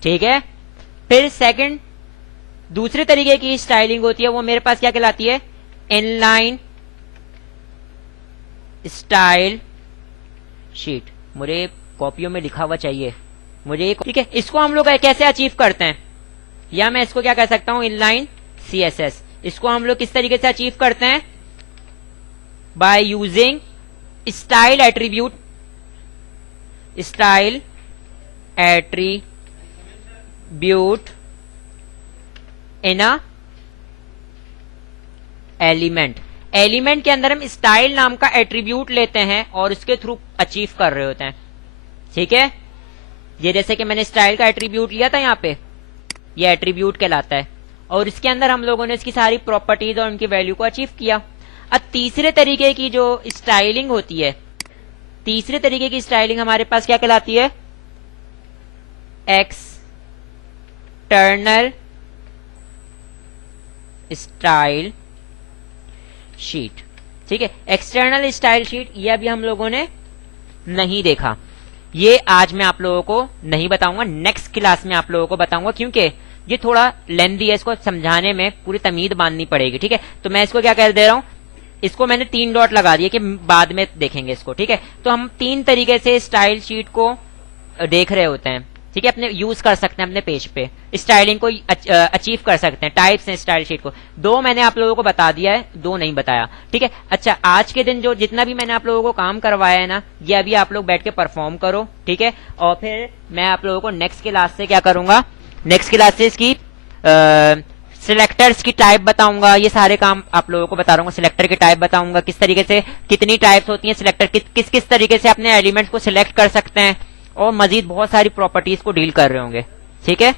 ठीक है। फिर सेकंड, दूसरे तरीके की स्टाइलिंग होती है, वो मेरे पास क्या कहलाती है, इनलाइन स्टाइल शीट। मुझे कॉपियों में लिखा हुआ चाहिए मुझे, ठीक है। इसको हम लोग कैसे अचीव करते हैं, या मैं इसको क्या कह सकता हूं, इनलाइन CSS। इसको हम लोग किस तरीके से अचीव करते हैं, by using style attribute, style attribute in a element. Element के अंदर हम स्टाइल नाम का एट्रीब्यूट लेते हैं और उसके थ्रू अचीव कर रहे होते हैं, ठीक है। ये जैसे कि मैंने स्टाइल का एट्रीब्यूट लिया था यहाँ पे, ये एट्रीब्यूट कहलाता है, और इसके अंदर हम लोगों ने इसकी सारी प्रॉपर्टीज और उनकी वैल्यू को अचीव किया। अब तीसरे तरीके की जो स्टाइलिंग होती है, तीसरे तरीके की स्टाइलिंग हमारे पास क्या कहलाती है, एक्सटर्नल स्टाइल शीट, ठीक है। एक्सटर्नल स्टाइल शीट, ये अभी हम लोगों ने नहीं देखा, ये आज मैं आप लोगों को नहीं बताऊंगा, नेक्स्ट क्लास में आप लोगों को बताऊंगा, क्योंकि ये थोड़ा लेंथी है, इसको समझाने में पूरी तमीज बांधनी पड़ेगी, ठीक है। तो मैं इसको क्या कर दे रहा हूं, इसको मैंने 3 डॉट लगा दिए कि बाद में देखेंगे इसको, ठीक है। तो हम 3 तरीके से स्टाइल शीट को देख रहे होते हैं, ठीक है, अपने यूज कर सकते हैं अपने पेज पे, स्टाइलिंग को अचीव कर सकते हैं। टाइप्स हैं स्टाइल शीट को, 2 मैंने आप लोगों को बता दिया है, 2 नहीं बताया, ठीक है। अच्छा, आज के दिन जो जितना भी मैंने आप लोगों को काम करवाया है ना, ये अभी आप लोग बैठ के परफॉर्म करो, ठीक है। और फिर मैं आप लोगों को नेक्स्ट क्लास से क्या करूंगा, नेक्स्ट क्लास से इसकी सिलेक्टर्स की टाइप बताऊंगा, ये सारे काम आप लोगों को बता रहा हूँ। सिलेक्टर की टाइप बताऊंगा, किस तरीके से कितनी टाइप्स होती हैं सिलेक्टर, किस किस तरीके से अपने एलिमेंट्स को सिलेक्ट कर सकते हैं, और मजीद बहुत सारी प्रॉपर्टीज को डील कर रहे होंगे, ठीक है।